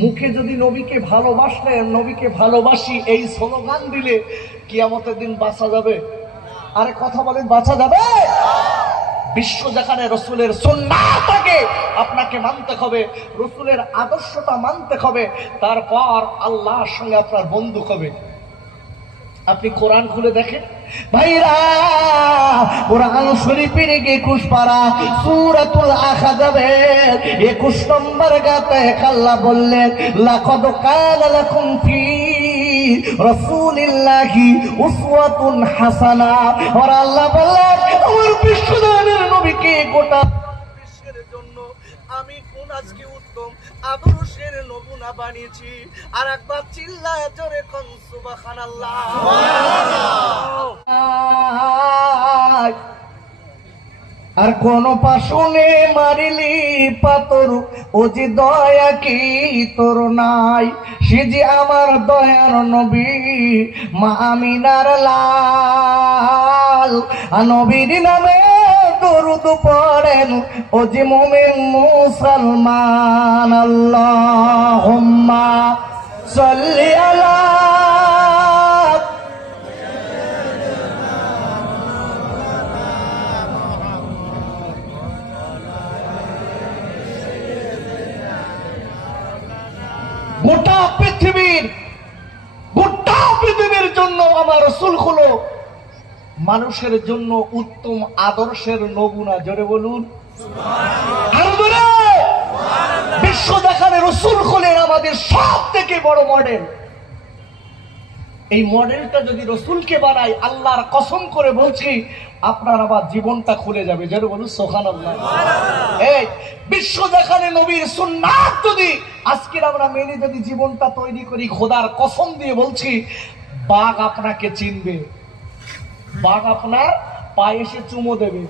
মুখে যদি নবীকে ভালোবাসলে, নবীকে ভালোবাসি এই স্লোগান দিলে কিয়ামতের দিন বাঁচা যাবে? আরে কথা বলেন, বাঁচা যাবে? বিশ্ব যেখানে রাসূলের সুন্নাতকে আপনাকে মানতে হবে, রাসূলের আদর্শটা মানতে হবে, তারপর আল্লাহর সঙ্গে আপনার বন্ধু হবে। আপনি কোরআন খুলে দেখেন ভাইরা, কোরআন শরীফের 21 পারা সূরাতুল আহজাবের 21 নম্বর আয়াতে আল্লাহ বললেন, লাকাদ কানা লাকুম ফি রাসূলিল্লাহি উসওয়াতুন হাসানা। আর আল্লাহ বললেন, আমার বিশ্বনবীর নবীকে গোটা বিশ্বের জন্য আমি কোন আজকে উত্তম আদর্শের নমুনা বানিয়েছি। আর একবার চিল্লায় জোরে কোন সুবহানাল্লাহ। আর কোন পাশুনে মারিলি পাতর, ও যে দয়া কি তোর নাই, সে যে আমার দয়ার নবী মা আমিনার লাল। নবীর নামে দরুদ পড়েন ও যে মুমিন মুসলমান, আল্লাহুম্মা সাল্লি আলা। গোটা পৃথিবীর জন্য আমার রাসূল হলো মানুষের জন্য উত্তম আদর্শের নমুনা। জোরে বলুন সুবহানাল্লাহ। বিশ্ব দেখানে রাসূল হলেন আমাদের সব থেকে বড় মডেল। এই মডেলটা যদি রাসূলকে বানাই, আল্লাহর কসম করে বলছি আপনার আবার জীবনটা খুলে যাবে। জোরে বলুন সুবহানাল্লাহ। এই বিশ্ব দেখানে নবীর সুন্নাত যদি আজকে আমরা মেনে যদি জীবনটা তৈরি করি, খোদার কসম দিয়ে বলছি, বাঘ আপনাকে চিনবে, বাঘ আপনার পায়ে এসে চুমো দেবে।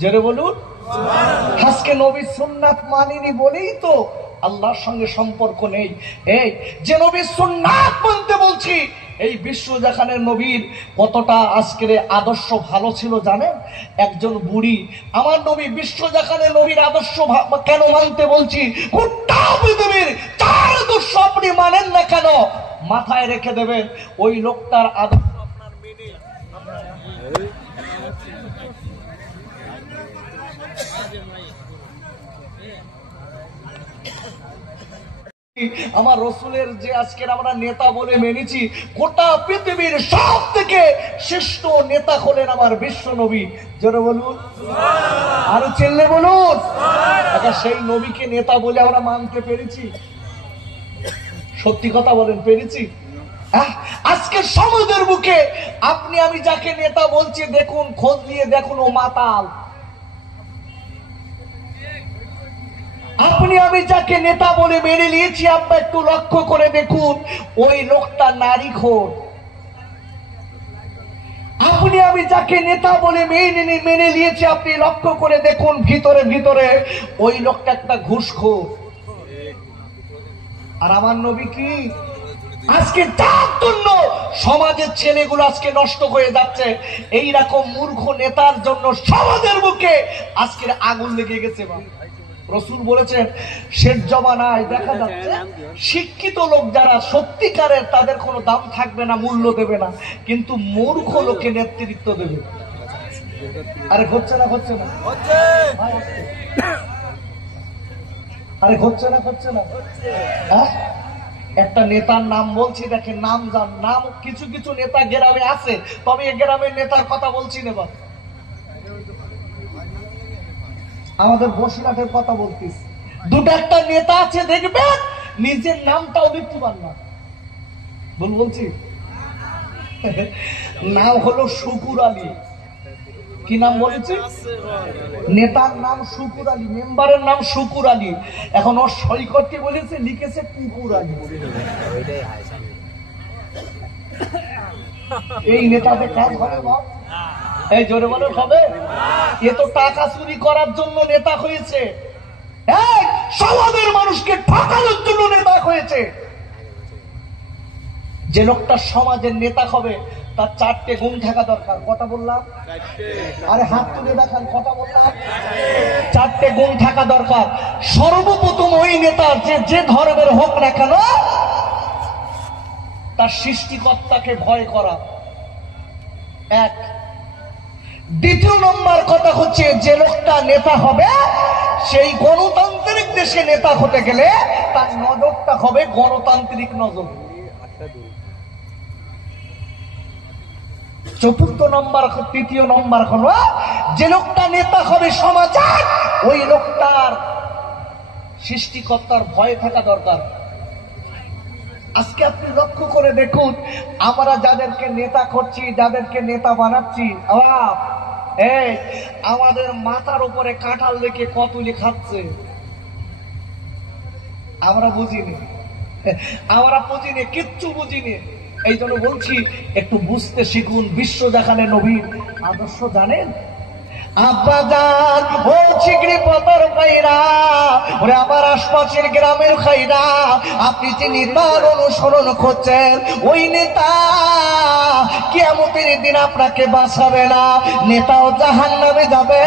জোরে বলুন। আজকে নবীর সুন্নাত মানিনি বলেই তো আল্লাহর সঙ্গে সম্পর্ক নেই। এই যে নবীর সুন্নাত মানতে বলছি, এই বিশ্বজাহানের নবীর কতটা আজকের আদর্শ ভালো ছিল জানেন? একজন বুড়ি আমার নবী বিশ্বজাহানের নবীর আদর্শ কেন মানতে বলছি, গোটা পৃথিবীর চার আদর্শ আপনি মানেন না কেন, মাথায় রেখে দেবেন ওই লোকটার আদর্শ আপনার মেনে আমার রসুলের যে আজকের আমরা নেতা বলে মেনেছি, গোটা পৃথিবীর সব থেকে শ্রেষ্ঠ নেতা হলেন আমার বিশ্ব নবী। জোরে বলুন, আরো চিল্লে বলুন। সেই নবীকে নেতা বলে আমরা মানতে পেরেছি? সত্যি কথা বলেন, পেরেছি? আজকে সমাজের বুকে আপনি আমি যাকে নেতা বলছি, দেখুন খোঁজ নিয়ে দেখুন ও মাতাল। আপনি আমি যাকে নেতা বলে মেনে নিয়েছি, আপনার একটু লক্ষ্য করে দেখুন ওই লোকটা নারীখোর। আপনি আমি যাকে নেতা বলে মেনে নিয়েছি, আপনি লক্ষ্য করে দেখুন ভিতরে ভিতরে ওই লোকটা একটা ঘুষখোর। আর আমার নবী কি আজকে তার জন্য সমাজের ছেলেগুলো আজকে নষ্ট হয়ে যাচ্ছে। এইরকম মূর্খ নেতার জন্য সমাজের বুকে আজকের আগুন লেগে গেছে। রসুল বলেছেন শেষ জমানায় দেখা যাচ্ছে শিক্ষিত লোক যারা সত্যিকারের, তাদের কোনো দাম থাকবে না, মূল্য দেবে না, কিন্তু মূর্খ লোকে নেতৃত্ব দেবে। আরে হচ্ছে না, হচ্ছে না, আরে হচ্ছে না, হচ্ছে না। একটা নেতার নাম বলছি, দেখেন নাম জান, নাম কিছু কিছু নেতা গ্রামে আছে, তবে এই গ্রামের নেতার কথা বলছি না, আমাদের বসিরহাটের কথা বলতিস। দুটো একটা নেতা আছে দেখবেন নিজের নামটাও লিখতে পার না। বলছি নাম হলো শুকুর আলী। কি নাম বলেছি? নেতার নাম শুকুর আলী, মেম্বারের নাম শুকুর আলী। এখন ওর সই করতে বলেছে, লিখেছে কুকুর আলী। এই নেতাদের কাজ হবে না? এই জোরে বলে হবে? এ তো টাকা চুরি করার জন্য নেতা হয়েছে, সমাজের মানুষকে ঠকানোর জন্য নেতা হয়েছে। যে লোকটা সমাজের নেতা হবে তার চারটে গুণ থাকা দরকার। কথা বললাম? আরে হাত তুলে দেখান, কথা বললাম? চারটে গুণ থাকা দরকার। সর্বপ্রথম ওই নেতা যে ধর্মের হোক না কেন, তার সৃষ্টিকর্তাকে ভয় করা এক। দ্বিতীয় নম্বর কথা হচ্ছে, যে লোকটা নেতা হবে সেই গণতান্ত্রিক দেশে নেতা হতে গেলে তার নজরটা হবে গণতান্ত্রিক নজর। চতুর্থ নম্বর, তৃতীয় নম্বর হলো, যে লোকটা নেতা হবে সমাজের, ওই লোকটার সৃষ্টিকর্তার ভয় থাকা দরকার। আজকে আপনি লক্ষ্য করে দেখুন, আমরা যাদেরকে নেতা করছি, যাদেরকে নেতা বানাচ্ছি, আমাদের মাথার উপরে কাঁঠাল রেখে কতুলি খাচ্ছে। আমরা বুঝিনি, আমরা বুঝিনি, কিচ্ছু বুঝিনি। এই জন্য বলছি একটু বুঝতে শিখুন। বিশ্বজাহানের নবীর আদর্শ জানেন? আব্বা জান ও চিংড়ি পতর খাইরা, ওরে আমার আশপাশের গ্রামের খাইরা, আপনি যে নেতার অনুসরণ করছেন, ওই নেতা কিয়ামতের দিন আপনাকে বাঁচাবে না। নেতাও জাহান্নামে যাবে,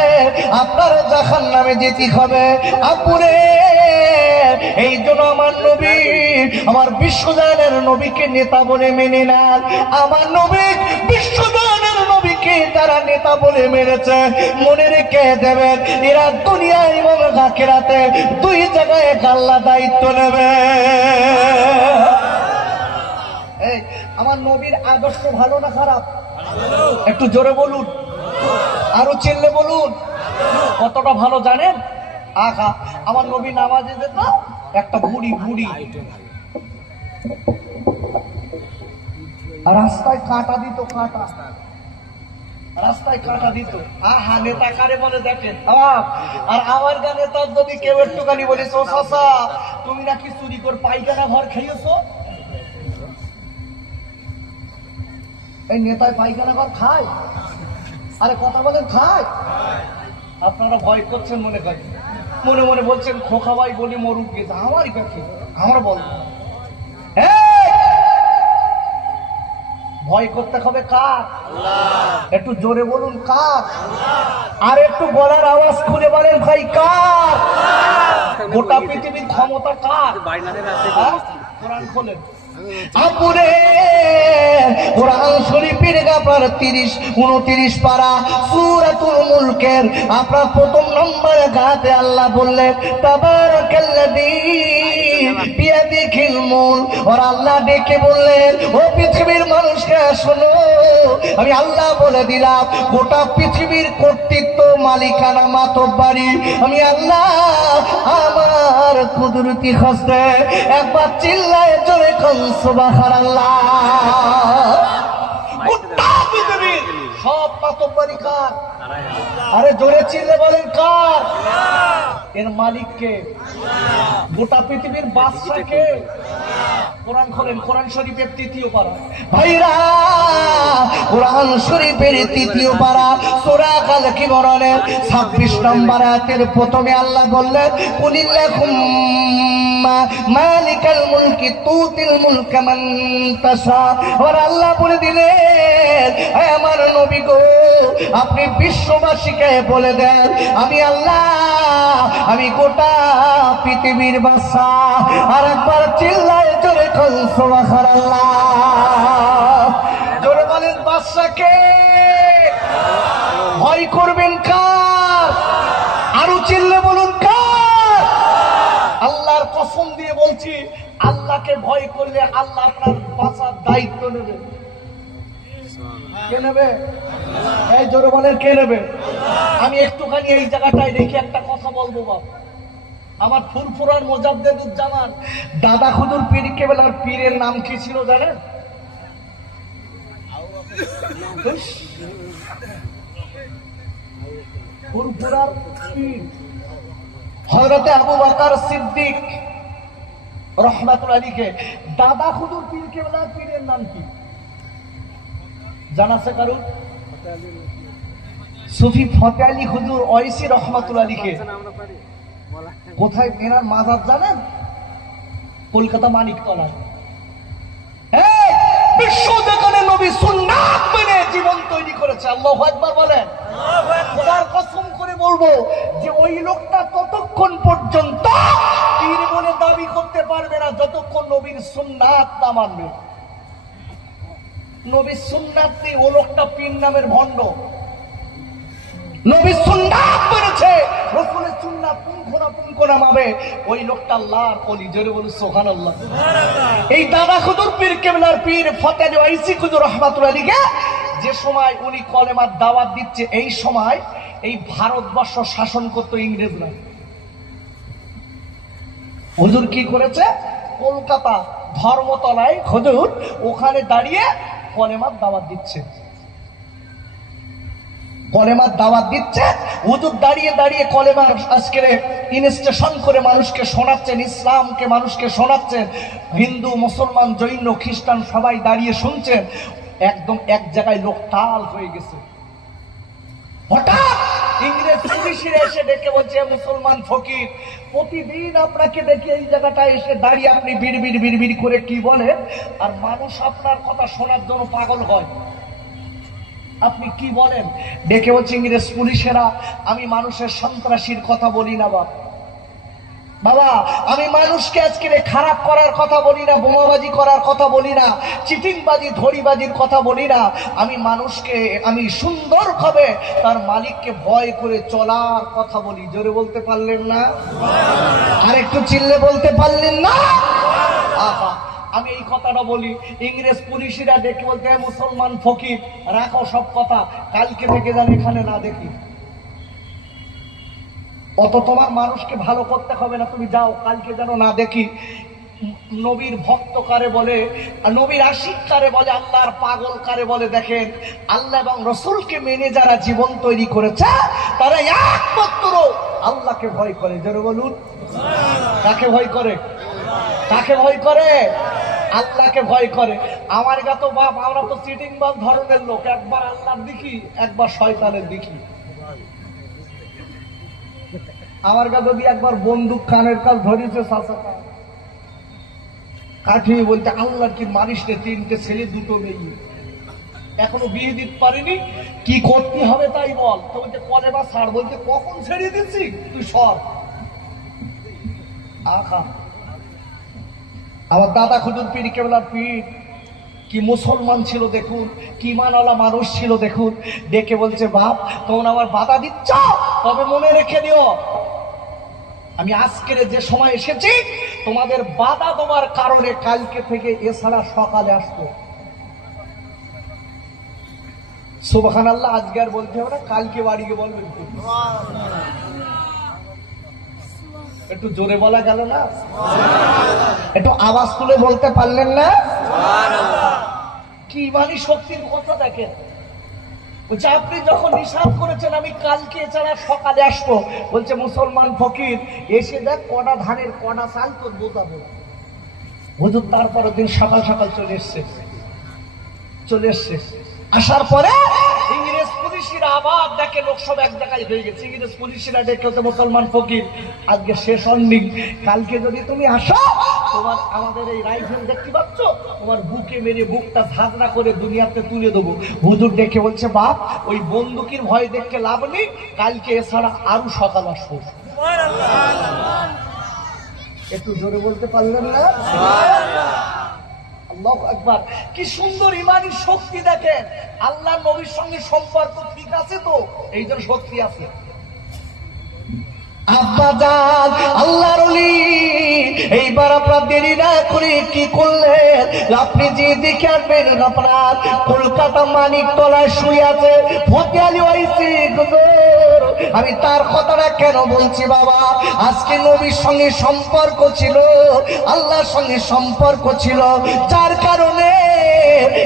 আপনারও জাহান্নামে যেতে হবে। আপুরে, এই জন্য আমার নবী, আমার বিশ্বজাহানের নবীকে নেতা বলে মেনে নেন। আমার নবী বিশ্বজাহানের নবীকে যারা নেতা বলে মেনেছে, মনে রেখে দেবেন, এরা দুনিয়া এবং আখিরাতে দুই জায়গায় আল্লাহ দায়িত্ব নেবে। এই আমার নবীর আদর্শ ভালো না খারাপ? একটু জোরে বলুন, আরো চিল্লে বলুন। কতটা ভালো জানেন? আহা, আমার নবী নামাজে যেত, একটা বুড়ি রাস্তায় কাঁটা দিত, রাস্তায় কাঁটা দিত। আহা, নেতা কারে বলে দেখেন। আর আমার গানে তার যদি কেউ একটুখানি বলিস, ও চাচা তুমি নাকি চুরি করে পায়খানা ঘর খেয়েছো, এই নেতায় পায়খানা ঘর খায়? আরে কথা বলেন, খায়? আপনারা ভয় করছেন মনে করেন, মনে মনে বলছেন খোকা ভাই বলি মরুক গেছে আমারই কাছে আমরা বলবো। ভয় করতে হবে কার? একটু জোরে বলুন কার? আর একটু গলার আওয়াজ খুলে বলেন ভাই কার? গোটা পৃথিবীর ক্ষমতা কার? কোরআন খোলেন। আপুরে কোরআন শরীফের আপনার 30-29 পারা সূরাতুল মুলকের আপনার প্রথম নম্বরে গাতে আল্লাহ বললেন তাবারাকাল্লাযী বিয়াদিহিল মুলক। আর আল্লাহ ডেকে বললেন ও পৃথিবীর মানুষকে শোনো, আমি আল্লাহ বলে দিলাম গোটা পৃথিবীর কর্তৃত্ব মালিকানা মাতব্বারি আমি আল্লাহ আমার কুদরতি হস্তে। একবার চিল্লায় জোরে কোন সুবহানাল্লাহ। গোটা পৃথিবীর সব মাতব্বারি কার? আরে জোরে চিল্লে বলেন কার? এর মালিককে। গোটা পৃথিবীর বাদশাকে। কোরআন খোলেন, কোরআন শরীফের 3য় পারা। ভাইরা কোরআন শরীফের 3য় পারা সূরা আল কিমরনের 26 নম্বর আয়াতের প্রথমে আল্লাহ বললেন কুলিল্লাহুম্মা মালিকাল মুলকি তুতিল মুলকা মান তাশা। আর আল্লাহ বলে দিলেন হে আমার নবী গো আপনি বিশ্ববাসীকে বলে দেন আমি আল্লাহ আমি গোটা পৃথিবীর বাদশা। আর একবার চিল্লায় জোরে কোন সুবহানাল্লাহ। জোরে বলেন বাদশাকে। ভয় করবেন কার? আরো চিল্লে বলুন কার? আল্লাহর কসম দিয়ে বলছি আল্লাহকে ভয় করলে আল্লাহ আপনার বাঁচার দায়িত্ব নেবে। কে নেবে? এই জোরে বলেন কে নেবে? আমি একটুখানি এই জায়গাটায় রেখে একটা কথা বলবো বাবা। আমার ফুরফুরার মোজাদ্দেদুজ্জামান দাদা খুদুর পীর কেবলার পীরের নাম কি ছিল জানেন? ফুরফুরার পীর হযরতে আবু বকর সিদ্দিক রাহমাতুল্লাহ আলাইহি দাদা খুদুর পীর কেবলার পীরের নাম কি জানা আছে কারণ? সুফি ফতে আলী হুজুর ওয়াইসি রাহমাতুল্লাহ আলাইহি। কোথায় এনার মাজার জানেন? কলকাতা মানিকতলা। বিশ্ব যেখানে নবী সুন্নাত মেনে জীবন তৈরি করেছে। আল্লাহু আকবার বলেন। খোদার কসম করে বলবো যে ওই লোকটা ততক্ষণ পর্যন্ত পীর বলে দাবি করতে পারবে না যতক্ষণ নবীর সুন্নাত না মানবে। নবীর সুন্নাত নেই ও লোকটা পীর নামের ভণ্ড। নবী সুন্নাত মেনেছে, রাসূলের সুন্নাত পুঙ্খানুপুঙ্খ নামাবে, ওই লোকটা আল্লাহর ওলি। জোরে বলুন সুবহানাল্লাহ। এই দাদা খুদুর পীর কেবলার পীর ফতে আলী ওয়াইসি খুদুর রাহমাতুল্লাহ আলাইহি যে সময় উনি কলেমার দাওয়াত দিচ্ছে এই সময় এই ভারতবর্ষ শাসন করত ইংরেজরা। হুজুর কি করেছে? কলকাতা ধর্মতলায় হুজুর ওখানে দাঁড়িয়ে কলেমার দাওয়াত দিচ্ছে। কলেমার দাওয়াত দিচ্ছে হুজুর দাঁড়িয়ে দাঁড়িয়ে কলেমার আজকে ইনস্টেশন করে মানুষকে শোনাচ্ছেন, ইসলামকে মানুষকে শোনাচ্ছেন। হিন্দু মুসলমান জৈন খ্রিস্টান সবাই দাঁড়িয়ে শুনছেন। একদম এক জায়গায় লোক টাল হয়ে গেছে। হঠাৎ ইংরেজ পুলিশরা এসে ডেকে বলছে মুসলমান ফকির প্রতিদিন আপনাকে দেখে এই জায়গাটায় এসে দাঁড়িয়ে আপনি বিড়বিড় বিড়বিড় করে কি বলেন আর মানুষ আপনার কথা শোনার জন্য পাগল হয়, আপনি কি বলেন? ডেকে বলছে ইংরেজ পুলিশেরা আমি মানুষের সন্ত্রাসীর কথা বলি না বাবা, আমি মানুষকে আজকে খারাপ করার কথা বলি না, বোমাবাজি করার কথা বলি না, চিটিংবাজি ধরিবাজির কথা বলি না। আমি মানুষকে আমি সুন্দরভাবে তার মালিককে ভয় করে চলার কথা বলি। জোরে বলতে পারলেন না? আর একটু চিল্লে বলতে পারলেন না? আহা, আমি এই কথাটা বলি, ইংরেজ পুলিশরা ডেকে বলতে মুসলমান ফকির রাখো সব কথা, কালকে থেকে যেন এখানে না দেখি। অত তোমার মানুষকে ভালো করতে হবে না, তুমি যাও, কালকে যেন না দেখি। নবীর ভক্ত কারে বলে, নবীর আশিক কারে বলে, আল্লাহর পাগল কারে বলে? দেখেন, আল্লাহ এবং রসুলকে মেনে যারা জীবন তৈরি করেছে তারা একমাত্র আল্লাহকে ভয় করে। যারা বলুন কাকে ভয় করে? কাকে ভয় করে? আল্লাহকে ভয় করে। আমার গা তো বাপ, আমরা তো চিটিংবাজ ধরনের লোক, একবার আল্লাহর দেখি একবার শয়তানের দেখি। আমার কাছে যদি একবার বন্দুক কানের কাল ধরেছে কাঠিয়ে বলতে আল্লাহ কি মারিস রে, 3টে ছেলে 2টো মেয়ে, এখনো বিয়ে দিতে পারিনি, কি করতে হবে তাই বল। তো বলতে কলে বা ছাড়, বলতে কখন ছেড়ে দিচ্ছি, তুই সর। আখা আমার দাদা খুজুর পীর কেবলার পীর কি মুসলমান ছিল দেখুন, কি মানওয়ালা মানুষ ছিল দেখুন। ডেকে বলছে বাপ তোমরা আমার বাধা দিচ্ছ, তবে মনে রেখে দিও আমি আজকের যে সময় এসেছি তোমাদের বাধা তোমার কারণে কালকে থেকে এছাড়া সকালে আসবো। সুবহানাল্লাহ। আজকে আর বলতে হবে না, কালকে বাড়ি গিয়ে বলবেন। একটু জোরে বলা গেল না? একটু আওয়াজ তুলে বলতে পারলেন না? কি মানে শক্তির কথা দেখেন। বলছে আপনি যখন হিসাব করেছেন আমি কালকে এছাড়া সকালে আসবো, বলছে মুসলমান ফকির এসে দেখ কটা ধানের কটা চাল তোর বোঝাবো। হুজুর তারপরের দিন সকাল সকাল চলে এসছে। আসার পরে ইংরেজ পুলিশরা আবার দেখে লোক সব এক জায়গায় হয়ে গেছে। ইংরেজ পুলিশরা দেখে মুসলমান ফকির আজকে শেষ অন্যিক, কালকে যদি তুমি আসো তোমার আমাদের এই রাইফেল দেখতে পাচ্ছ, তোমার বুকে মেরে বুকটা ঝাঁকড়া করে দুনিয়াতে তুলে দেবো। হুজুর দেখে বলছে বাপ ওই বন্দুকের ভয় দেখে লাভ নেই, কালকে এছাড়া আরো সকাল আসবো। একটু জোরে বলতে পারলেন না? আল্লাহু আকবার। কি সুন্দর ইমানি শক্তি দেখেন। আল্লাহ নবীর সঙ্গে সম্পর্ক ঠিক আছে তো এই জন্য শক্তি আছে। আব্বাজান আল্লাহর ওলি এইবার আপনার দেরি না করে কি করলেন, আপনি যে দেখে আসবেন আপনার কলকাতা মানিকতলায় শুয়ে আছে ফতে আলী ওয়াইসি হুজুর। আমি তার কথাটা কেন বলছি বাবা, আজকে নবীর সঙ্গে সম্পর্ক ছিল, আল্লাহর সঙ্গে সম্পর্ক ছিল, যার কারণে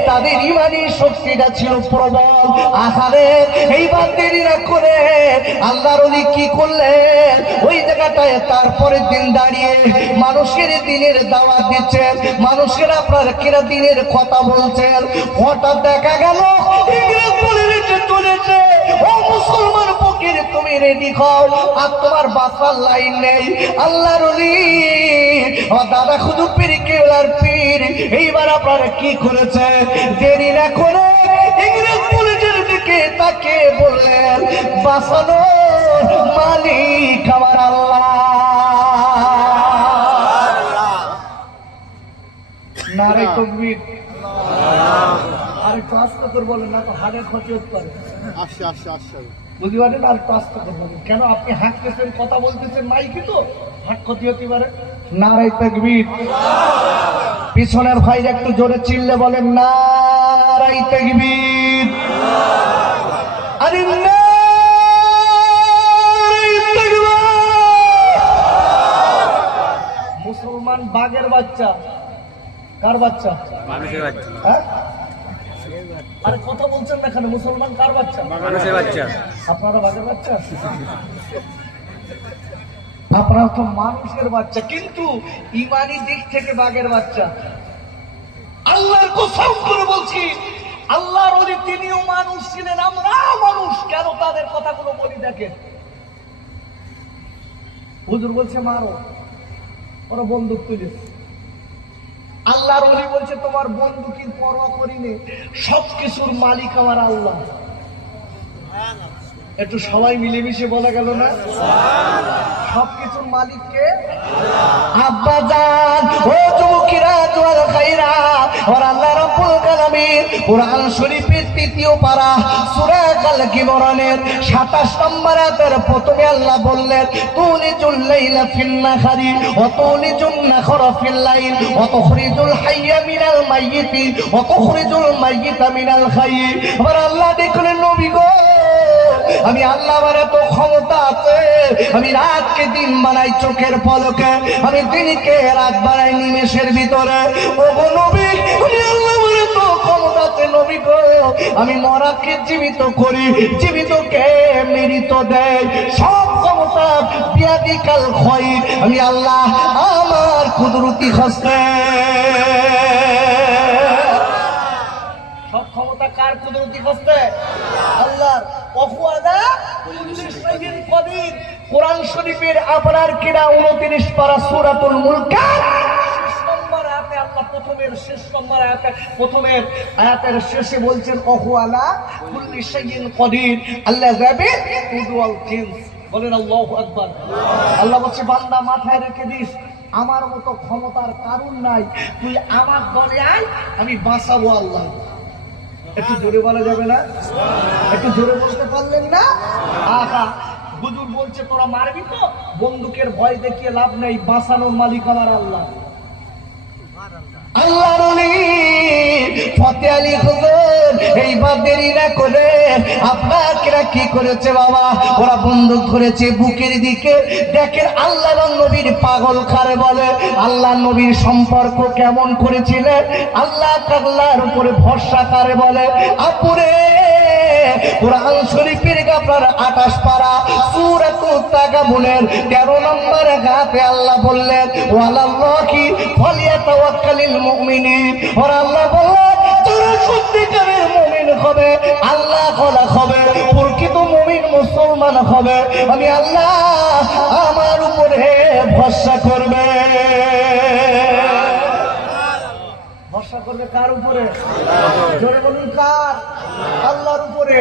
তাদের ইমানি শক্তিটা ছিল প্রবল। আহারে এইবার দেরি না করে আল্লাহর ওলি কি করলেন, ওই জায়গাটায় তারপরের দিন দাঁড়িয়ে মানুষের দিনের দাওয়াত দিচ্ছেন, মানুষের আপনার কিরা দিনের কথা বলছেন। হঠাৎ দেখা গেল ইংরেজ বলে রেখে চলেছে ও মুসলমান ফকির তুমি রেডি হও, আর তোমার বাঁচার লাইন নেই। আল্লাহর ওলি আমার দাদা খুদু পীর কেবলার পীর এইবার আপনারা কি করেছে, দেরি না করে ইংরেজ পুলিশের দিকে তাকে বললেন বাঁচানোর মালিক আমার আল্লাহ। নারে তাকবীর। আরে আস্তে করে বলেন না তো হাড়ের ক্ষতি হতে পারে। বুঝতে পারেন? আর আস্তে করে বলেন। কেন আপনি হাঁটতেছেন কথা বলতেছেন মাইকে তো হাট ক্ষতি হতে পারে। নারে তাকবীর। পিছনের ভাইরা একটু জোরে চিল্লে বলেন নারে তাকবীর। আরে মুসলমান বাঘের বাচ্চা, কার বাচ্চা? মানুষের বাচ্চা। হ্যাঁ আরে কথা বলছেন না এখানে, মুসলমান কার বাচ্চা? মানুষের বাচ্চা। আপনারা বাঘের বাচ্চা? আপনারা তো মানুষের বাচ্চা, কিন্তু ইমানি দিক থেকে বাঘের বাচ্চা। আল্লাহর কসম করে বলছি আল্লাহর ওলি তিনিও মানুষ ছিলেন, আমরা মানুষ। কেন তাদের কথাগুলো বলি দেখেন। হুজুর বলছে মারো, ওরা বন্দুক তুলেছে। আল্লাহর ওলি বলছে তোমার বন্দুকের পরোয়া করিনি, সবকিছুর মালিক আমার আল্লাহ। একটু সবাই মিলেমিশে বলা গেল না? সবকিছুর মালিককে আব্বাজান ও যুবকেরা জোয়াল খাইরা আর আল্লাহ রাব্বুল আলামিন কুরআন শরীফের ৩য় পারা সূরা আল কিমরানের ২৭ নম্বর আয়াতের প্রথমে আল্লাহ বললেন তুলিজুল লাইলা ফিন নাহারি ওয়া তুলিজুন নাহারা ফিল লাইল ওয়া তুখরিজুল হাইয়া মিনাল মাইয়িতি ওয়া তুখরিজুল মাইয়িতা মিনাল হাইয়্যি। আর আল্লাহ দেখলেন নবী গো আমি আল্লাহ আমার এত ক্ষমতা আছে, আমি রাতকে দিন বানাই চোখের পলকে, আমি দিনকে রাত বানাই নিমেষের ভিতরে। ও নবী আমি আল্লাহ আমার এত ক্ষমতা আছে নবী গো, আমি মরাকে জীবিত করি, জীবিতকে মৃত দেয়, সব ক্ষমতা বিয়াদিকাল খয় আমি আল্লাহ আমার কুদরতি হস্তে। সব ক্ষমতা কার কুদরতি হস্তে? আল্লাহর। কোরআন শরীফের আপনার কিনা 29 পারা সূরাতুল মুলক শেষ নম্বর আয়াতে আল্লাহ প্রথমের আয়াতের শেষে বলছেন ওহু আলা কুল্লি শাইইন কদির আল্লাহ যাবে উদওয়াল জিন্স। বলেন আল্লাহু আকবার। আল্লাহ বলছে বান্দা মাথায় রেখে দিস, আমার মতো ক্ষমতার কারণ নাই, তুই আমার দলে আয়, আমি বাঁচাবো। আল্লাহ একটু জোরে বলা যাবে না? একটু জোরে বলতে পারলেন না? আহা, হুজুর বলছে তোরা মারবি তো, বন্দুকের ভয় দেখিয়ে লাভ নেই, বাঁচানোর মালিক আমার আল্লাহ। আল্লাহ ফতে আলী হুজুর এইবার দেরি না করে আপনারা কি করেছে বাবা, ওরা বন্দুক ধরেছে বুকের দিকে। দেখেন আল্লাহ নবীর পাগল কারে বলে, আল্লাহ নবীর সম্পর্ক কেমন করেছিলেন, আল্লাহ তাআলার উপরে ভরসা কারে বলে। আপুরে কুরআন শরীফের আপনার 28 পারা সূরাতুত তাগাবুনের 13 নম্বর আয়াতে আল্লাহ বললেন ওয়ালাল্লাহি ফালিয়াতাওয়াক্কালিল মুমিনিন। আর আল্লাহ বললেন তোরা সত্যিকারের মুমিন হবে, আল্লাহ খোলা হবে, প্রকৃত মুমিন মুসলমান হবে, আমি আল্লাহ আমার উপরে ভরসা করবে। ভরসা করবে কার উপরে? জোরে বলুন কার? আল্লাহর উপরে।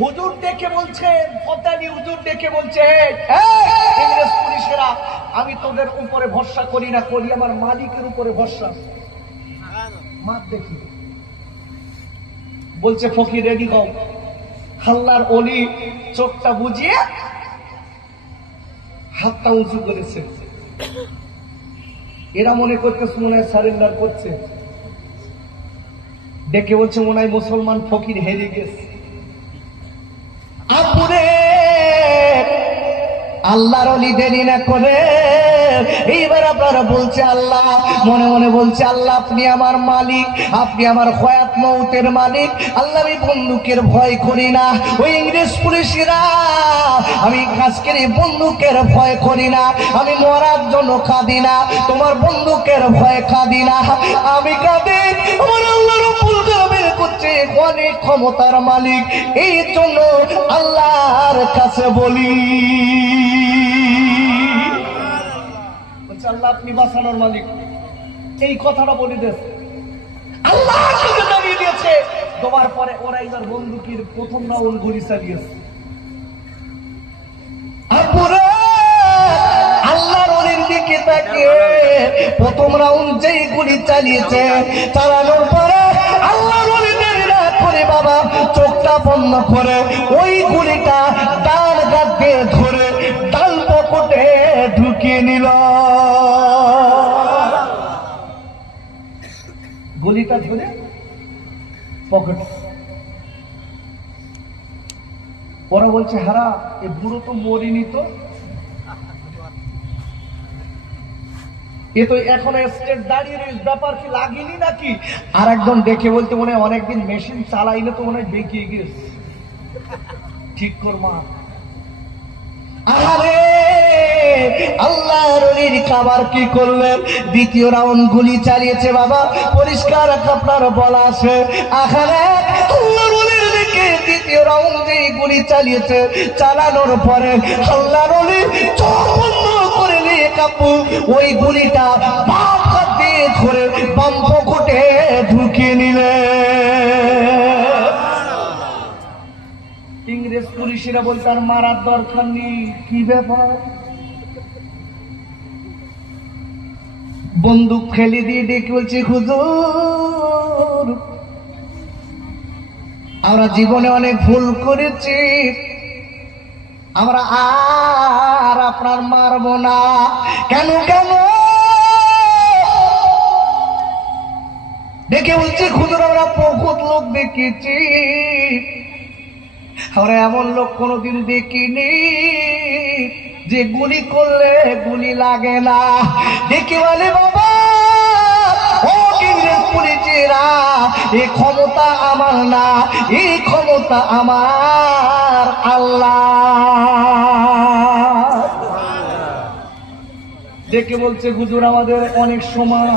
হুজুর ডেকে বলছেন, ফতানি হুজুর ডেকে বলছে ইংরেজ পুলিশেরা, আমি তোদের উপরে ভরসা করি না, করি আমার মালিকের উপরে ভরসা। মাপ দেখি বলছে ফকির রেডি হও। আল্লাহর ওলি চোখটা বুঝিয়ে হাতটা উঁচু করেছে। এরা মনে করতেছে মনে হয় সারেন্ডার করছে, ডেকে বলছে মনে হয় মুসলমান ফকির হেরে গেছে। আপুরে আল্লাহর ওলি দেরি না করে এইবার আপনারা বলছে আল্লাহ, মনে মনে বলছে আল্লাহ আপনি আমার মালিক, আপনি আমার হয়াত মউতের মালিক, আল্লাহ আমি বন্দুকের ভয় করি না, ওই ইংরেজ পুলিশেরা আমি আজকের এই বন্দুকের ভয় করি না, আমি মরার জন্য কাঁদি না, তোমার বন্দুকের ভয় কাঁদি না, আমি কাঁদি আমার আল্লাহ রব্বুল আলামিন করছে অনেক ক্ষমতার মালিক, এই জন্য আল্লাহর কাছে বলি আল্লাহ আপনি বাঁচানোর মালিক। এই কথাটা বলে দেন আল্লাহ দাঁড়িয়ে দিয়েছে। দেওয়ার পরে ওরা এবার বন্দুকের প্রথম রাউন্ড গুলি চালিয়েছে। আল্লাহর ওলির দিকে তাকিয়ে প্রথম রাউন্ড যেই গুলি চালিয়েছে, চালানোর পরে আল্লাহর ওলি দেরি না করে বাবা চোখটা বন্ধ করে ওই গুলিটা ডান গাত দিয়ে ধরে ডান পকেটে ঢুকিয়ে নিল। গুলিটা ধরে পকেট। ওরা বলছে হারা এ বুড়ো তো মরিনি, তো এ তো এখন স্টেট দাঁড়িয়ে রয়েছে, ব্যাপার কি লাগেনি নাকি? আর একজন দেখে বলতে মনে হয় অনেকদিন মেশিন চালাইলে তো মনে হয় বেঁকিয়ে গেছে, ঠিক কর মা। আরে আল্লাহর ওলির খাবার কি করলেন, দ্বিতীয় রাউন্ড গুলি চালিয়েছে বাবা, পরিষ্কার আপনার বলা আছে। আখানে আল্লাহর ওলির দিকে দ্বিতীয় রাউন্ড যে গুলি চালিয়েছে, চালানোর পরে আল্লাহর ওলি চোখ বন্ধ করে নিয়ে কাপু ওই গুলিটা বাম হাত দিয়ে ধরে বাম পকেটে ঢুকিয়ে নিলে। ইংরেজ পুলিশেরা বলতে আর মারার দরকার নেই, কি ব্যাপার, বন্দুক ফেলে দিয়ে ডেকে বলছে হুজুর আমরা জীবনে অনেক ভুল করেছি, আমরা আর আপনার মারবো না। কেন কেন ডেকে বলছে হুজুর আমরা বহুত লোক দেখেছি, আমরা এমন লোক কোনোদিন দেখিনি যে গুলি করলে গুলি লাগে না। দেখি বলে বাবা ও ইংরেজ পুলিশেরা, এই ক্ষমতা আমার না, এই ক্ষমতা আমার আল্লাহ। দেখে বলছে হুজুর আমাদের অনেক সময়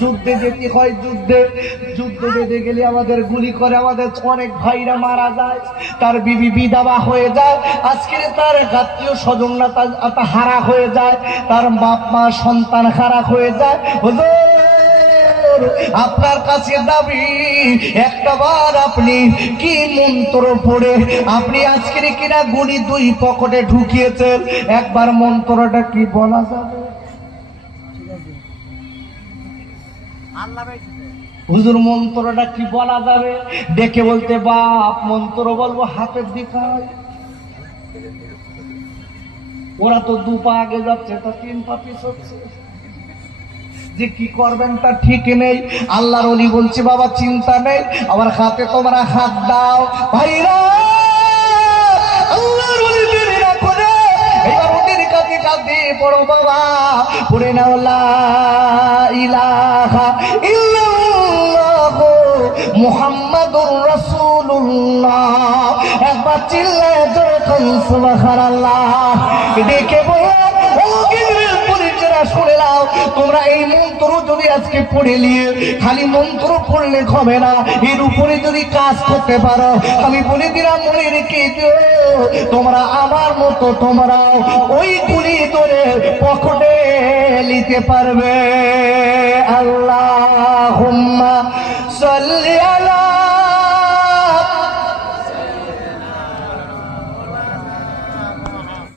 যুদ্ধে যেতে হয়, যুদ্ধে বেঁধে গেলে আমাদের গুলি করে, আমাদের অনেক ভাইরা মারা যায়, তার বিবি বিধবা হয়ে যায়, আজকে তার আত্মীয় স্বজনরা তা হারা হয়ে যায়, তার বাপ মা সন্তান হারা হয়ে যায়। আপনার কাছে দাবি, একটাবার আপনি কি মন্ত্র পড়ে আপনি আজকের কিনা গুলি দুই পকেটে ঢুকিয়েছেন, একবার মন্ত্রটা কি বলা যাবে? হুজুর মন্ত্রটা কি বলা যাবে? ডেকে বলতে বাপ মন্ত্র বলবো, হাতের দিকায় ওরা তো দু পা আগে যাচ্ছে, তা তিন পা পিছ হচ্ছে, যে কি করবেন তা ঠিক নেই। আল্লাহর ওলি বলছে বাবা চিন্তা নেই, আমার হাতে তোমরা হাত দাও। ভাইরা আল্লাহর ওলি দেরি না করে এবার ওদের কাছে কাঁদে পড়ো বাবা, পড়ে নাও লা ইলাহা ইল্লাল্লাহ মুহাম্মাদুর রাসূলুল্লাহ। একবার চিল্লায় যখন সুবহানাল্লাহ ডেকে বলো, ও গিবরিল পরিচরা শুনে নাও, তোমরা এই মন্ত্র যদি আজকে পড়ে নিয়ে খালি মন্ত্র পড়লে হবে না, এর উপরে যদি কাজ করতে পারো, আমি বলে দিলাম মনে রেখে দিও, তোমরা আমার মতো তোমরাও ওই গুলি ধরে পকেটে নিতে পারবে। আল্লাহুম্মা সাল্লি আলা